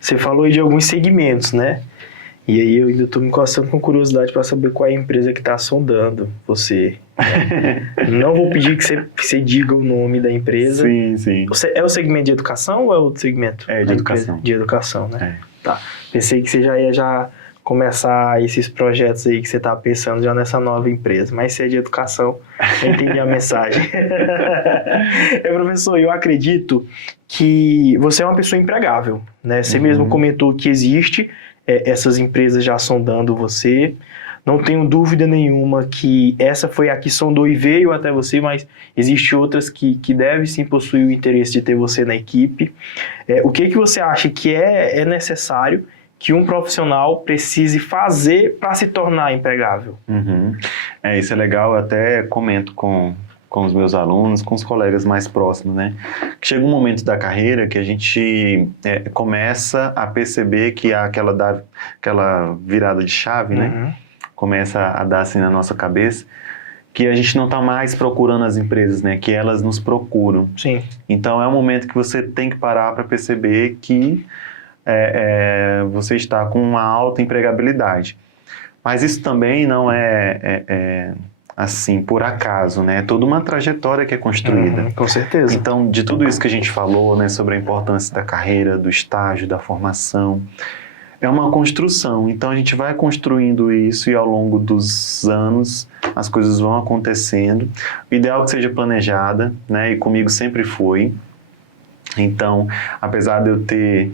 Você falou aí de alguns segmentos, né? E aí eu ainda estou me coçando com curiosidade para saber qual é a empresa que está sondando você. Não vou pedir que você diga o nome da empresa. Sim, sim. É o segmento de educação ou é outro segmento? É de educação. De educação, né? É. Tá. Pensei que você já ia começar esses projetos aí que você está pensando já nessa nova empresa. Mas se é de educação, eu entendi a mensagem. Professor, eu acredito que você é uma pessoa empregável, né? Você mesmo comentou que existe essas empresas já sondando você, Não tenho dúvida nenhuma que essa foi a que sondou e veio até você, mas existe outras que devem sim possuir o interesse de ter você na equipe. O que você acha que é necessário que um profissional precise fazer para se tornar empregável? Uhum. Isso é legal, eu até comento com os meus alunos, com os colegas mais próximos, né? Que chega um momento da carreira que a gente começa a perceber que há aquela virada de chave, né? Começa a dar assim na nossa cabeça, que a gente não está mais procurando as empresas, né? Que elas nos procuram. Sim. Então é um momento que você tem que parar para perceber que você está com uma alta empregabilidade. Mas isso também não é assim, por acaso, né? É toda uma trajetória que é construída. Com certeza. Então, de tudo isso que a gente falou, né, sobre a importância da carreira, do estágio, da formação, é uma construção. Então, a gente vai construindo isso e ao longo dos anos as coisas vão acontecendo. O ideal é que seja planejada, né? E comigo sempre foi. Então, apesar de eu ter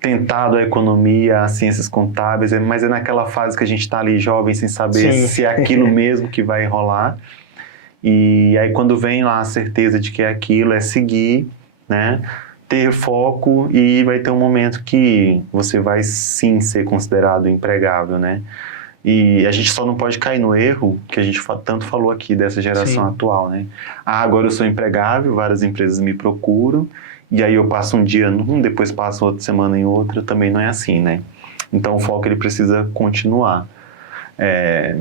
tentado a economia, as ciências contábeis, mas é naquela fase que a gente está ali jovem sem saber se é aquilo mesmo que vai rolar. E aí quando vem lá a certeza de que é aquilo, é seguir, né? Ter foco e vai ter um momento que você vai sim ser considerado empregável, né? E a gente só não pode cair no erro que a gente tanto falou aqui dessa geração atual, né? Agora eu sou empregável, várias empresas me procuram, e aí eu passo um dia num, depois passo outra semana em outra, também não é assim, né? Então o foco ele precisa continuar.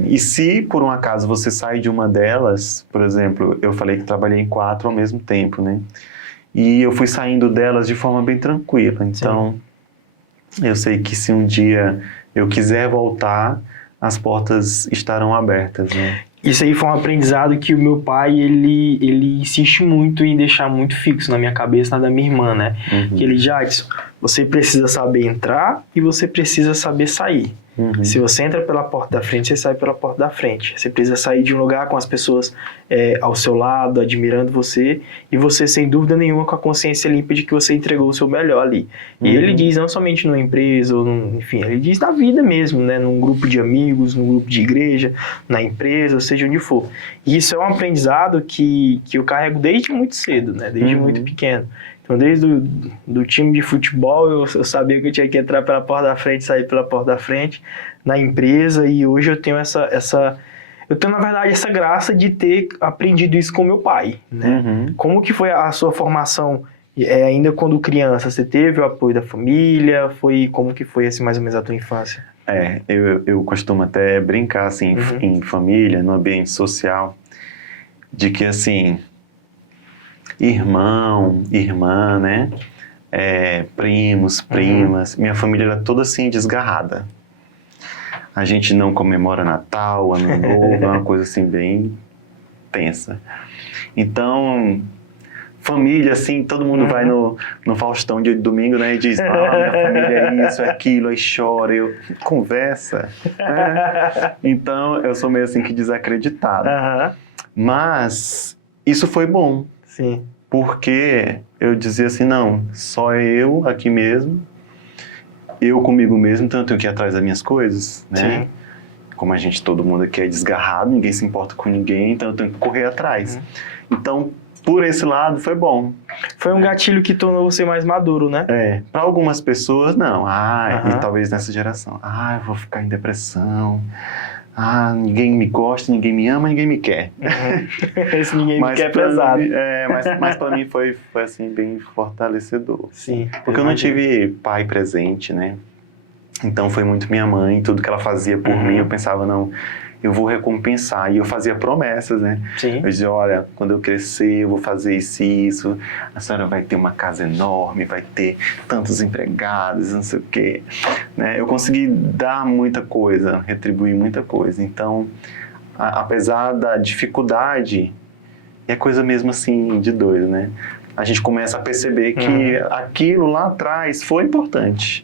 E se por um acaso você sai de uma delas, por exemplo, eu falei que trabalhei em 4 ao mesmo tempo, né? E eu fui saindo delas de forma bem tranquila. Então eu sei que se um dia eu quiser voltar, as portas estarão abertas, né? Isso aí foi um aprendizado que o meu pai, ele insiste muito em deixar muito fixo na minha cabeça, na da minha irmã, né? Que ele, Jackson, você precisa saber entrar e você precisa saber sair. Se você entra pela porta da frente, você sai pela porta da frente. Você precisa sair de um lugar com as pessoas ao seu lado, admirando você, e você, sem dúvida nenhuma, com a consciência limpa de que você entregou o seu melhor ali. E ele diz não somente numa empresa, enfim, ele diz na vida mesmo, né? Num grupo de amigos, num grupo de igreja, na empresa, ou seja onde for. E isso é um aprendizado que eu carrego desde muito cedo, né? Desde muito pequeno. Então, desde do time de futebol, eu sabia que eu tinha que entrar pela porta da frente, sair pela porta da frente, na empresa, e hoje eu tenho eu tenho, na verdade, essa graça de ter aprendido isso com meu pai, né? Como que foi a sua formação, ainda quando criança? Você teve o apoio da família? Como que foi, assim, mais ou menos a tua infância? Eu costumo até brincar, assim, em família, no ambiente social, de que, assim, irmão, irmã, né? Primos, primas. Minha família era toda assim, desgarrada. A gente não comemora Natal, Ano Novo, é uma coisa assim bem tensa. Então, família, assim, todo mundo vai no Faustão dia de domingo, né? E diz, minha família é isso, é aquilo, aí chora, conversa. Né? Então, eu sou meio assim que desacreditado. Mas isso foi bom. Sim. Porque eu dizia assim, não, só eu aqui mesmo, eu comigo mesmo, então eu tenho que ir atrás das minhas coisas, né? Sim. Como todo mundo aqui é desgarrado, ninguém se importa com ninguém, então eu tenho que correr atrás. Então, por esse lado, foi bom. Foi um gatilho que tornou você mais maduro, né? Para algumas pessoas, não. E talvez nessa geração, eu vou ficar em depressão. Ninguém me gosta, ninguém me ama, ninguém me quer. Esse ninguém me quer pesado. Mas para mim foi assim, bem fortalecedor. Sim. Porque eu não tive pai presente, né? Então foi muito minha mãe, tudo que ela fazia por mim, eu pensava, não, eu vou recompensar. E eu fazia promessas, né? Sim. Eu dizia, olha, quando eu crescer, eu vou fazer isso e isso. A senhora vai ter uma casa enorme, vai ter tantos empregados, não sei o quê. Né? Eu consegui dar muita coisa, retribuir muita coisa. Então, apesar da dificuldade, é coisa mesmo assim de doido, né? A gente começa a perceber que aquilo lá atrás foi importante.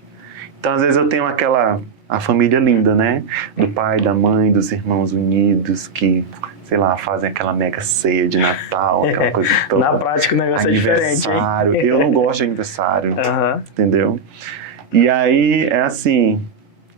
Então, às vezes eu tenho a família linda, né? Do pai, da mãe, dos irmãos unidos que, sei lá, fazem aquela mega ceia de Natal, aquela coisa toda. Na prática o negócio é diferente, hein? Eu não gosto de aniversário, entendeu? E aí, é assim,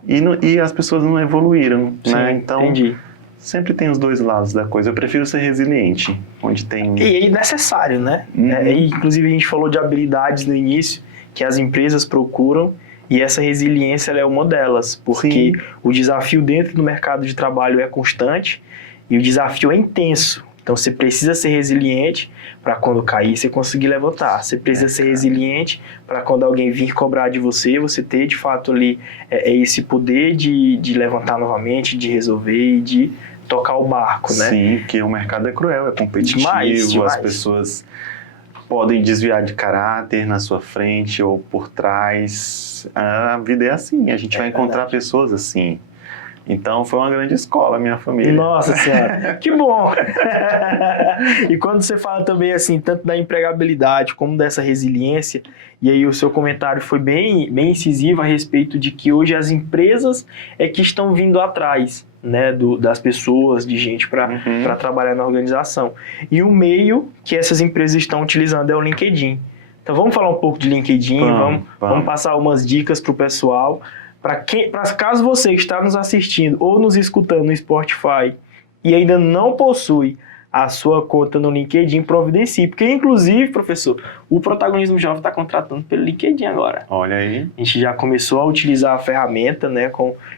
e as pessoas não evoluíram, Sim, né? Então, entendi. sempre tem os dois lados da coisa. Eu prefiro ser resiliente, onde tem... E é necessário, né? Uhum. Inclusive, a gente falou de habilidades no início, que as empresas procuram, e essa resiliência ela é uma delas, porque Sim. o desafio dentro do mercado de trabalho é constante, e o desafio é intenso. Então, você precisa ser resiliente para quando cair, você conseguir levantar. Você precisa ser resiliente para quando alguém vir cobrar de você, você ter, de fato, ali esse poder de levantar novamente, de resolver e de tocar o barco, né? Sim, porque o mercado é cruel, é competitivo, Demais. as pessoas podem desviar de caráter na sua frente ou por trás. A vida é assim, a gente vai encontrar pessoas assim. Então foi uma grande escola, minha família. Nossa Senhora, que bom! E quando você fala também assim, tanto da empregabilidade como dessa resiliência, e aí o seu comentário foi bem incisivo a respeito de que hoje as empresas é que estão vindo atrás, né, das pessoas, de gente para trabalhar na organização. E o meio que essas empresas estão utilizando é o LinkedIn. Então vamos falar um pouco de LinkedIn, vamos passar umas dicas para o pessoal. Para caso você está nos assistindo ou nos escutando no Spotify e ainda não possui a sua conta no LinkedIn, providencie. Porque, inclusive, professor, o Protagonismo Jovem está contratando pelo LinkedIn agora. Olha aí. A gente já começou a utilizar a ferramenta, né?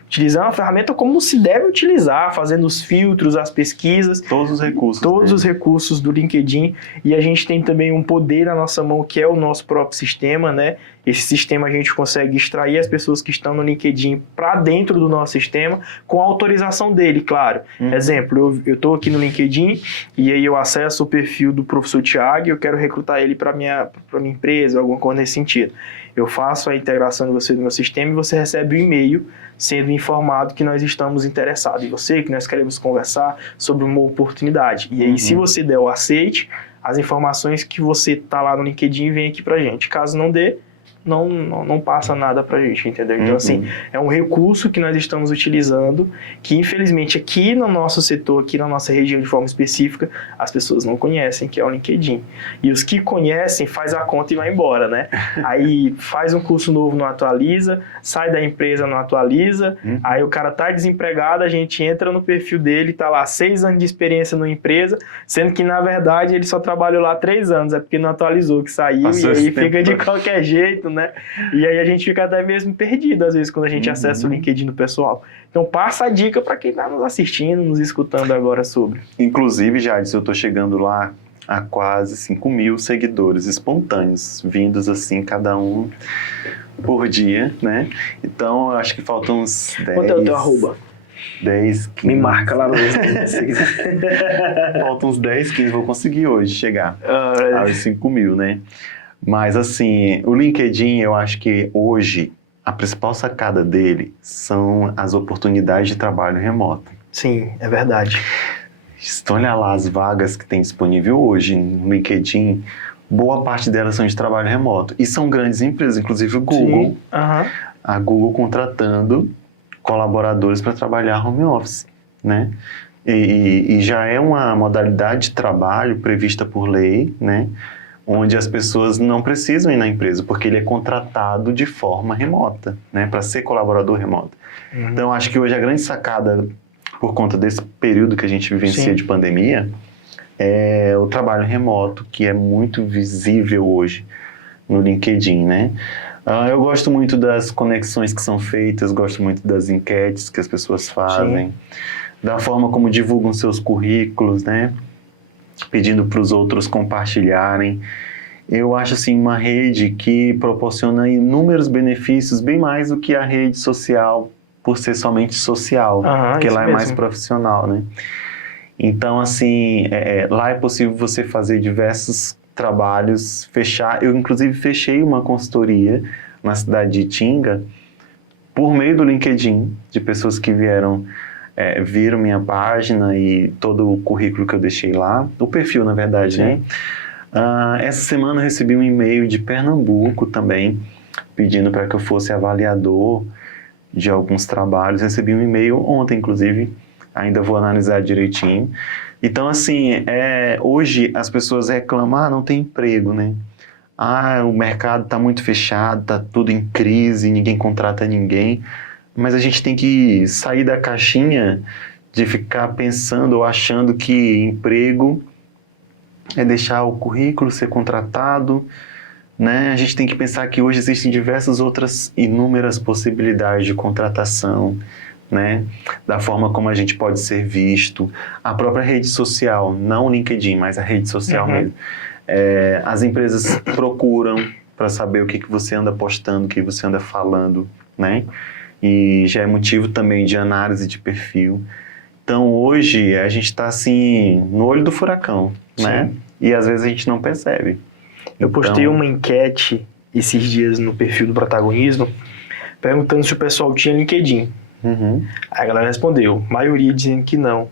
Utilizando a ferramenta como se deve utilizar, fazendo os filtros, as pesquisas. Todos os recursos. Todos os recursos do LinkedIn. E a gente tem também um poder na nossa mão, que é o nosso próprio sistema, né? Esse sistema a gente consegue extrair as pessoas que estão no LinkedIn para dentro do nosso sistema, com a autorização dele, claro. Exemplo, eu estou aqui no LinkedIn e aí eu acesso o perfil do professor Thiago e eu quero recrutar ele para minha empresa, alguma coisa nesse sentido. Eu faço a integração de você no meu sistema e você recebe um e-mail sendo informado que nós estamos interessados em você, que nós queremos conversar sobre uma oportunidade. E aí, se você der o aceite, as informações que você está lá no LinkedIn vêm aqui para a gente. Caso não dê, não passa nada pra gente, entendeu? Então, assim, é um recurso que nós estamos utilizando, que infelizmente aqui no nosso setor, aqui na nossa região de forma específica, as pessoas não conhecem, que é o LinkedIn. E os que conhecem, faz a conta e vai embora, né? Aí faz um curso novo, não atualiza, sai da empresa, não atualiza, aí o cara tá desempregado, a gente entra no perfil dele, tá lá 6 anos de experiência numa empresa, sendo que, na verdade, ele só trabalhou lá 3 anos, é porque não atualizou, que saiu, Passou e aí esse fica tempo de qualquer jeito, né? E aí a gente fica até mesmo perdido, às vezes, quando a gente acessa o LinkedIn do pessoal. Então, passa a dica para quem está nos assistindo, nos escutando agora sobre. Inclusive, Jades, eu estou chegando lá a quase 5.000 seguidores espontâneos, vindos assim, cada um por dia, né? Então, eu acho que faltam uns 10... Quanto é o teu arroba? 10, 15... Me marca lá no Faltam uns 10, 15, vou conseguir hoje chegar aos 5.000, né? Mas, assim, o LinkedIn, eu acho que hoje a principal sacada dele são as oportunidades de trabalho remoto. Sim, é verdade. Então, olha lá as vagas que tem disponível hoje no LinkedIn, boa parte delas são de trabalho remoto. E são grandes empresas, inclusive o Google. Sim. A Google contratando colaboradores para trabalhar home office, né? E já é uma modalidade de trabalho prevista por lei, né? Onde as pessoas não precisam ir na empresa, porque ele é contratado de forma remota, né, para ser colaborador remoto. Então, acho que hoje a grande sacada, por conta desse período que a gente vivencia de pandemia, é o trabalho remoto, que é muito visível hoje no LinkedIn, né? Eu gosto muito das conexões que são feitas, gosto muito das enquetes que as pessoas fazem, da forma como divulgam seus currículos, né? Pedindo para os outros compartilharem. Eu acho assim uma rede que proporciona inúmeros benefícios, bem mais do que a rede social, por ser somente social, porque lá é mais profissional, né? Então, assim, lá é possível você fazer diversos trabalhos, eu inclusive fechei uma consultoria na cidade de Itinga por meio do LinkedIn, de pessoas que viram minha página e todo o currículo que eu deixei lá, o perfil, na verdade, né? Essa semana eu recebi um e-mail de Pernambuco também, pedindo para que eu fosse avaliador de alguns trabalhos. Recebi um e-mail ontem, inclusive, ainda vou analisar direitinho. Então, assim, hoje as pessoas reclamam, não tem emprego, né? O mercado está muito fechado, está tudo em crise, ninguém contrata ninguém. mas a gente tem que sair da caixinha de ficar pensando ou achando que emprego é deixar o currículo ser contratado, né? A gente tem que pensar que hoje existem diversas outras inúmeras possibilidades de contratação, né? Da forma como a gente pode ser visto, a própria rede social, não o LinkedIn, mas a rede social mesmo. As empresas procuram para saber o que você anda postando, o que você anda falando, né? E já é motivo também de análise de perfil. Então hoje a gente está assim no olho do furacão, né? E às vezes a gente não percebe. Eu postei uma enquete esses dias no perfil do Protagonismo, perguntando se o pessoal tinha LinkedIn. Uhum. Aí a galera respondeu, maioria dizendo que não.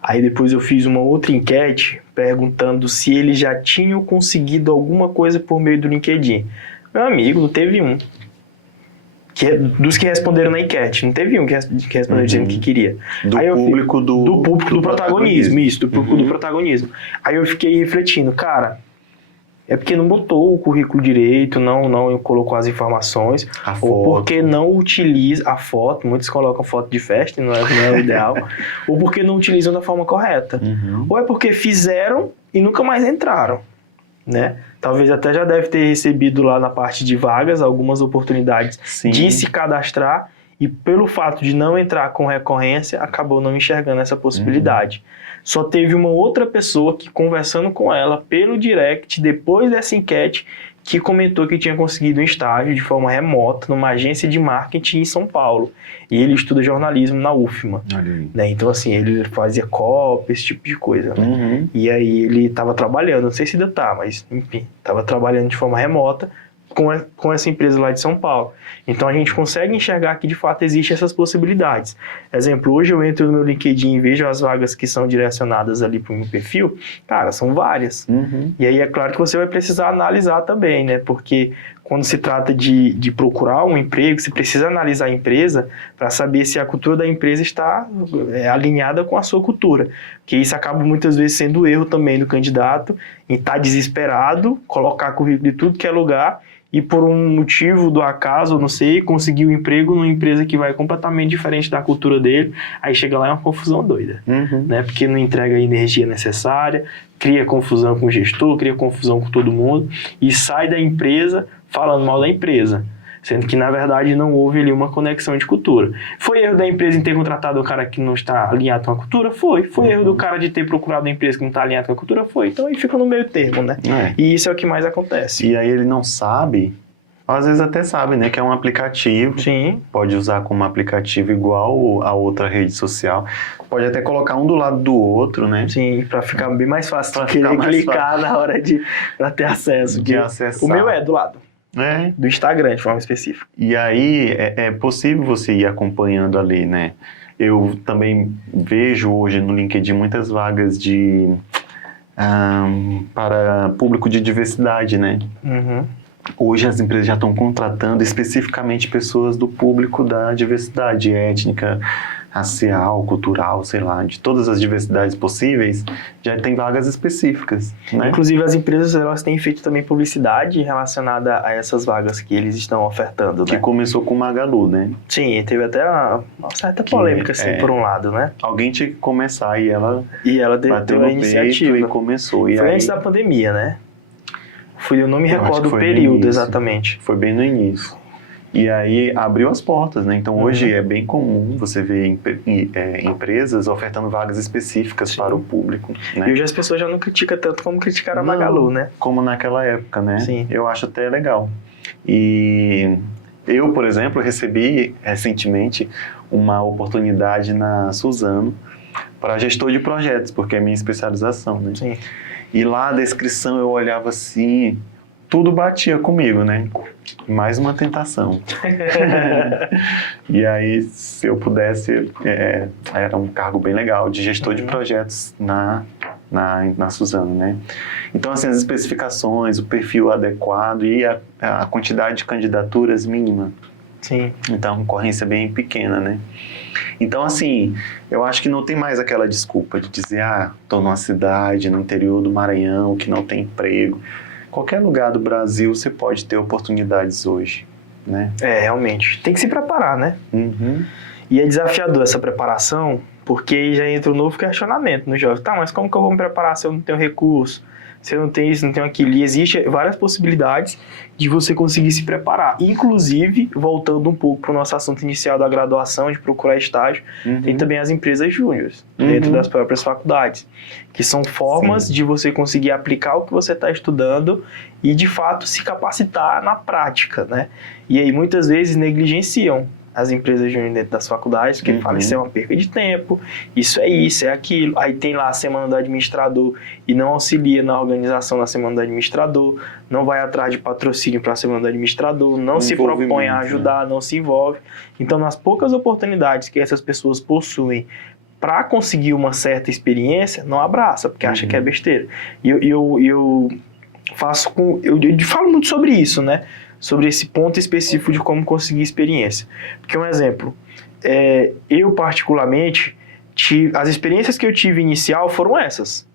Aí depois eu fiz uma outra enquete perguntando se eles já tinham conseguido alguma coisa por meio do LinkedIn. Meu amigo, não teve um. Dos que responderam na enquete, não teve um que respondeu dizendo que queria. Do público do protagonismo. Isso, do público do protagonismo. Aí eu fiquei refletindo, cara, é porque não botou o currículo direito, não colocou as informações, ou porque não utiliza a foto, muitos colocam foto de festa, não é o ideal, ou porque não utilizam da forma correta. Ou é porque fizeram e nunca mais entraram, né? Talvez até já deve ter recebido lá na parte de vagas algumas oportunidades de se cadastrar e pelo fato de não entrar com recorrência, acabou não enxergando essa possibilidade. Só teve uma outra pessoa que, conversando com ela pelo direct, depois dessa enquete, que comentou que tinha conseguido um estágio de forma remota numa agência de marketing em São Paulo. E ele estuda jornalismo na UFMA. Né? Então, assim, ele fazia copy, esse tipo de coisa. Né? E aí ele estava trabalhando, não sei se ainda está, mas enfim, estava trabalhando de forma remota com essa empresa lá de São Paulo. Então a gente consegue enxergar que de fato existem essas possibilidades. Exemplo, hoje eu entro no meu LinkedIn e vejo as vagas que são direcionadas ali para o meu perfil, cara, são várias. E aí é claro que você vai precisar analisar também, né? Porque quando se trata de procurar um emprego, você precisa analisar a empresa para saber se a cultura da empresa está alinhada com a sua cultura. Porque isso acaba muitas vezes sendo o erro também do candidato em estar desesperado, colocar currículo de tudo que é lugar e por um motivo do acaso, não sei, conseguir um emprego numa empresa que vai completamente diferente da cultura dele, aí chega lá é uma confusão doida, né? Porque não entrega a energia necessária, cria confusão com o gestor, cria confusão com todo mundo e sai da empresa falando mal da empresa, sendo que na verdade não houve ali uma conexão de cultura. Foi erro da empresa em ter contratado um cara que não está alinhado com a cultura? Foi erro do cara de ter procurado uma empresa que não está alinhada com a cultura? Foi. Então aí fica no meio termo, né? E isso é o que mais acontece. E aí ele não sabe, às vezes até sabe, né, que é um aplicativo. Sim. Pode usar como aplicativo igual a outra rede social. Pode até colocar um do lado do outro, né? Sim, para ficar bem mais fácil pra querer clicar fácil. Na hora para ter acesso. De acessar. O meu é do lado. Do Instagram, de forma específica. E aí é possível você ir acompanhando ali, né? Eu também vejo hoje no LinkedIn muitas vagas para público de diversidade, né? Hoje as empresas já estão contratando especificamente pessoas do público da diversidade étnica, racial, cultural, sei lá, de todas as diversidades possíveis, já tem vagas específicas, né? Inclusive as empresas, elas têm feito também publicidade relacionada a essas vagas que eles estão ofertando, né? Que começou com o Magalu, né? Sim, teve até uma certa polêmica, assim, por um lado, né? Alguém tinha que começar e ela bateu a iniciativa e começou. Foi antes da pandemia, né? Eu não me recordo o período exatamente. Foi bem no início. E aí abriu as portas, né? Então hoje é bem comum você ver empresas ofertando vagas específicas para o público, né? E hoje as pessoas já não criticam tanto como criticaram a Magalu, né? Como naquela época, né? Sim. Eu acho até legal. E eu, por exemplo, recebi recentemente uma oportunidade na Suzano para gestor de projetos, porque é a minha especialização, né? Sim. E lá a descrição eu olhava assim, tudo batia comigo, né? Mais uma tentação. E aí, se eu pudesse, era um cargo bem legal de gestor de projetos na Suzano, né? Então, assim, as especificações, o perfil adequado e a quantidade de candidaturas mínima. Sim. Então, a concorrência é bem pequena, né? Então, assim, eu acho que não tem mais aquela desculpa de dizer, estou numa cidade no interior do Maranhão que não tem emprego. Qualquer lugar do Brasil você pode ter oportunidades hoje, né? Realmente. Tem que se preparar, né? Uhum. E é desafiador essa preparação, porque aí já entra um novo questionamento no jovem. Tá, mas como que eu vou me preparar se eu não tenho recurso? Se eu não tenho isso, não tenho aquilo? E existem várias possibilidades de você conseguir se preparar. Inclusive, voltando um pouco para o nosso assunto inicial da graduação, de procurar estágio, tem também as empresas júniores, dentro das próprias faculdades, que são formas de você conseguir aplicar o que você está estudando e, de fato, se capacitar na prática, né? E aí, muitas vezes, negligenciam as empresas júnior dentro das faculdades, que falam que isso é uma perca de tempo, isso, é aquilo. Aí tem lá a semana do administrador e não auxilia na organização da semana do administrador, não vai atrás de patrocínio para a semana do administrador, não se propõe a ajudar, não se envolve. Então, nas poucas oportunidades que essas pessoas possuem para conseguir uma certa experiência, não abraça, porque acha que é besteira. E eu falo muito sobre isso, né? Sobre esse ponto específico de como conseguir experiência. Porque um exemplo, eu particularmente, as experiências que eu tive inicial foram essas.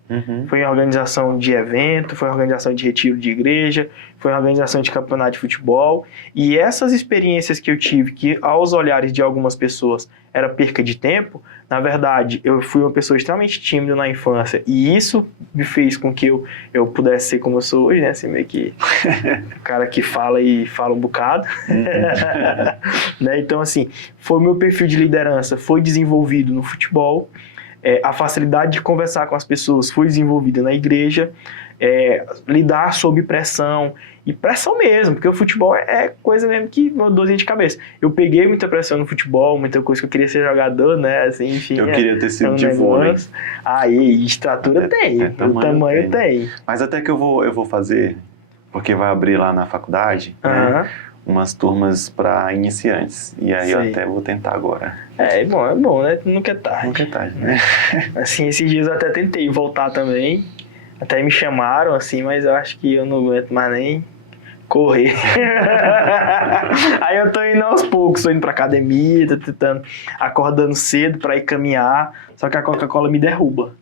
Foi em organização de evento, foi em organização de retiro de igreja, foi em organização de campeonato de futebol. E essas experiências que eu tive, que aos olhares de algumas pessoas era perca de tempo, na verdade, eu fui uma pessoa extremamente tímida na infância. E isso me fez com que eu pudesse ser como eu sou hoje, né? Assim, meio que o cara que fala e fala um bocado. Né? Então, assim, foi o meu perfil de liderança, foi desenvolvido no futebol. A facilidade de conversar com as pessoas foi desenvolvida na igreja, lidar sob pressão, e pressão mesmo, porque o futebol é coisa mesmo que uma dorzinha de cabeça. Eu peguei muita pressão no futebol, muita coisa que eu queria ser jogador, né, assim, enfim. Eu queria ter sido de vôlei. Aí, estatura tem, o tamanho tem. Mas até que eu vou fazer, porque vai abrir lá na faculdade, né? Umas turmas para iniciantes. E aí eu até vou tentar agora. É bom, né? Nunca é tarde. Nunca é tarde, né? Assim, esses dias eu até tentei voltar também. Até me chamaram, assim, mas eu acho que eu não aguento mais nem correr. Aí eu tô indo aos poucos, tô indo pra academia, tô tentando, acordando cedo pra ir caminhar, só que a Coca-Cola me derruba.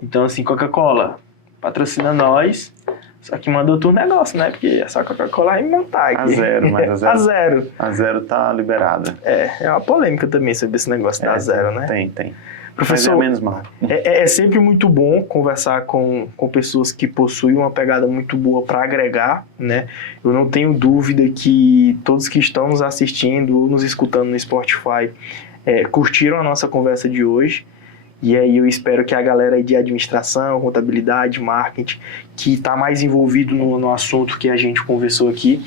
Então, assim, Coca-Cola, patrocina nós. Só que manda outro negócio, né? Porque essa Coca-Cola vai me matar aqui. A zero, mas a zero. A zero. A zero tá liberada. É uma polêmica também sobre esse negócio da zero, né? Tem. Professor, mas é menos mal. É sempre muito bom conversar com pessoas que possuem uma pegada muito boa para agregar, né? Eu não tenho dúvida que todos que estão nos assistindo ou nos escutando no Spotify curtiram a nossa conversa de hoje. E aí eu espero que a galera de administração, contabilidade, marketing, que está mais envolvido no assunto que a gente conversou aqui,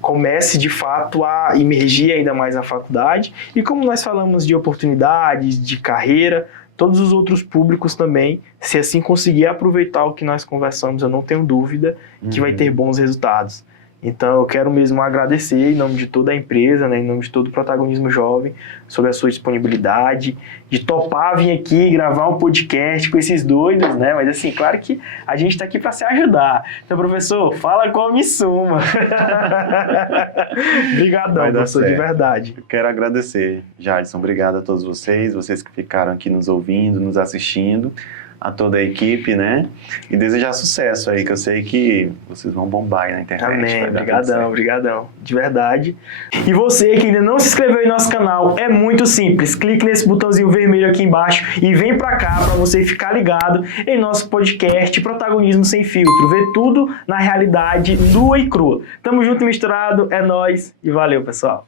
comece de fato a emergir ainda mais na faculdade. E como nós falamos de oportunidades, de carreira, todos os outros públicos também, se assim conseguir aproveitar o que nós conversamos, eu não tenho dúvida que vai ter bons resultados. Então eu quero mesmo agradecer em nome de toda a empresa, né, em nome de todo o Protagonismo Jovem, sobre a sua disponibilidade, de topar vir aqui gravar um podcast com esses doidos, né? Mas assim, claro que a gente está aqui para se ajudar. Então, professor, fala qual me suma. Obrigadão, professor, de verdade. Eu quero agradecer, Jadson, obrigado a todos vocês que ficaram aqui nos ouvindo, nos assistindo, a toda a equipe, né? E desejar sucesso aí, que eu sei que vocês vão bombar aí na internet. Amém, obrigadão, de verdade. E você que ainda não se inscreveu em nosso canal, é muito simples. Clique nesse botãozinho vermelho aqui embaixo e vem pra cá pra você ficar ligado em nosso podcast Protagonismo Sem Filtro. Ver tudo na realidade nua e crua. Tamo junto e misturado, é nóis e valeu, pessoal.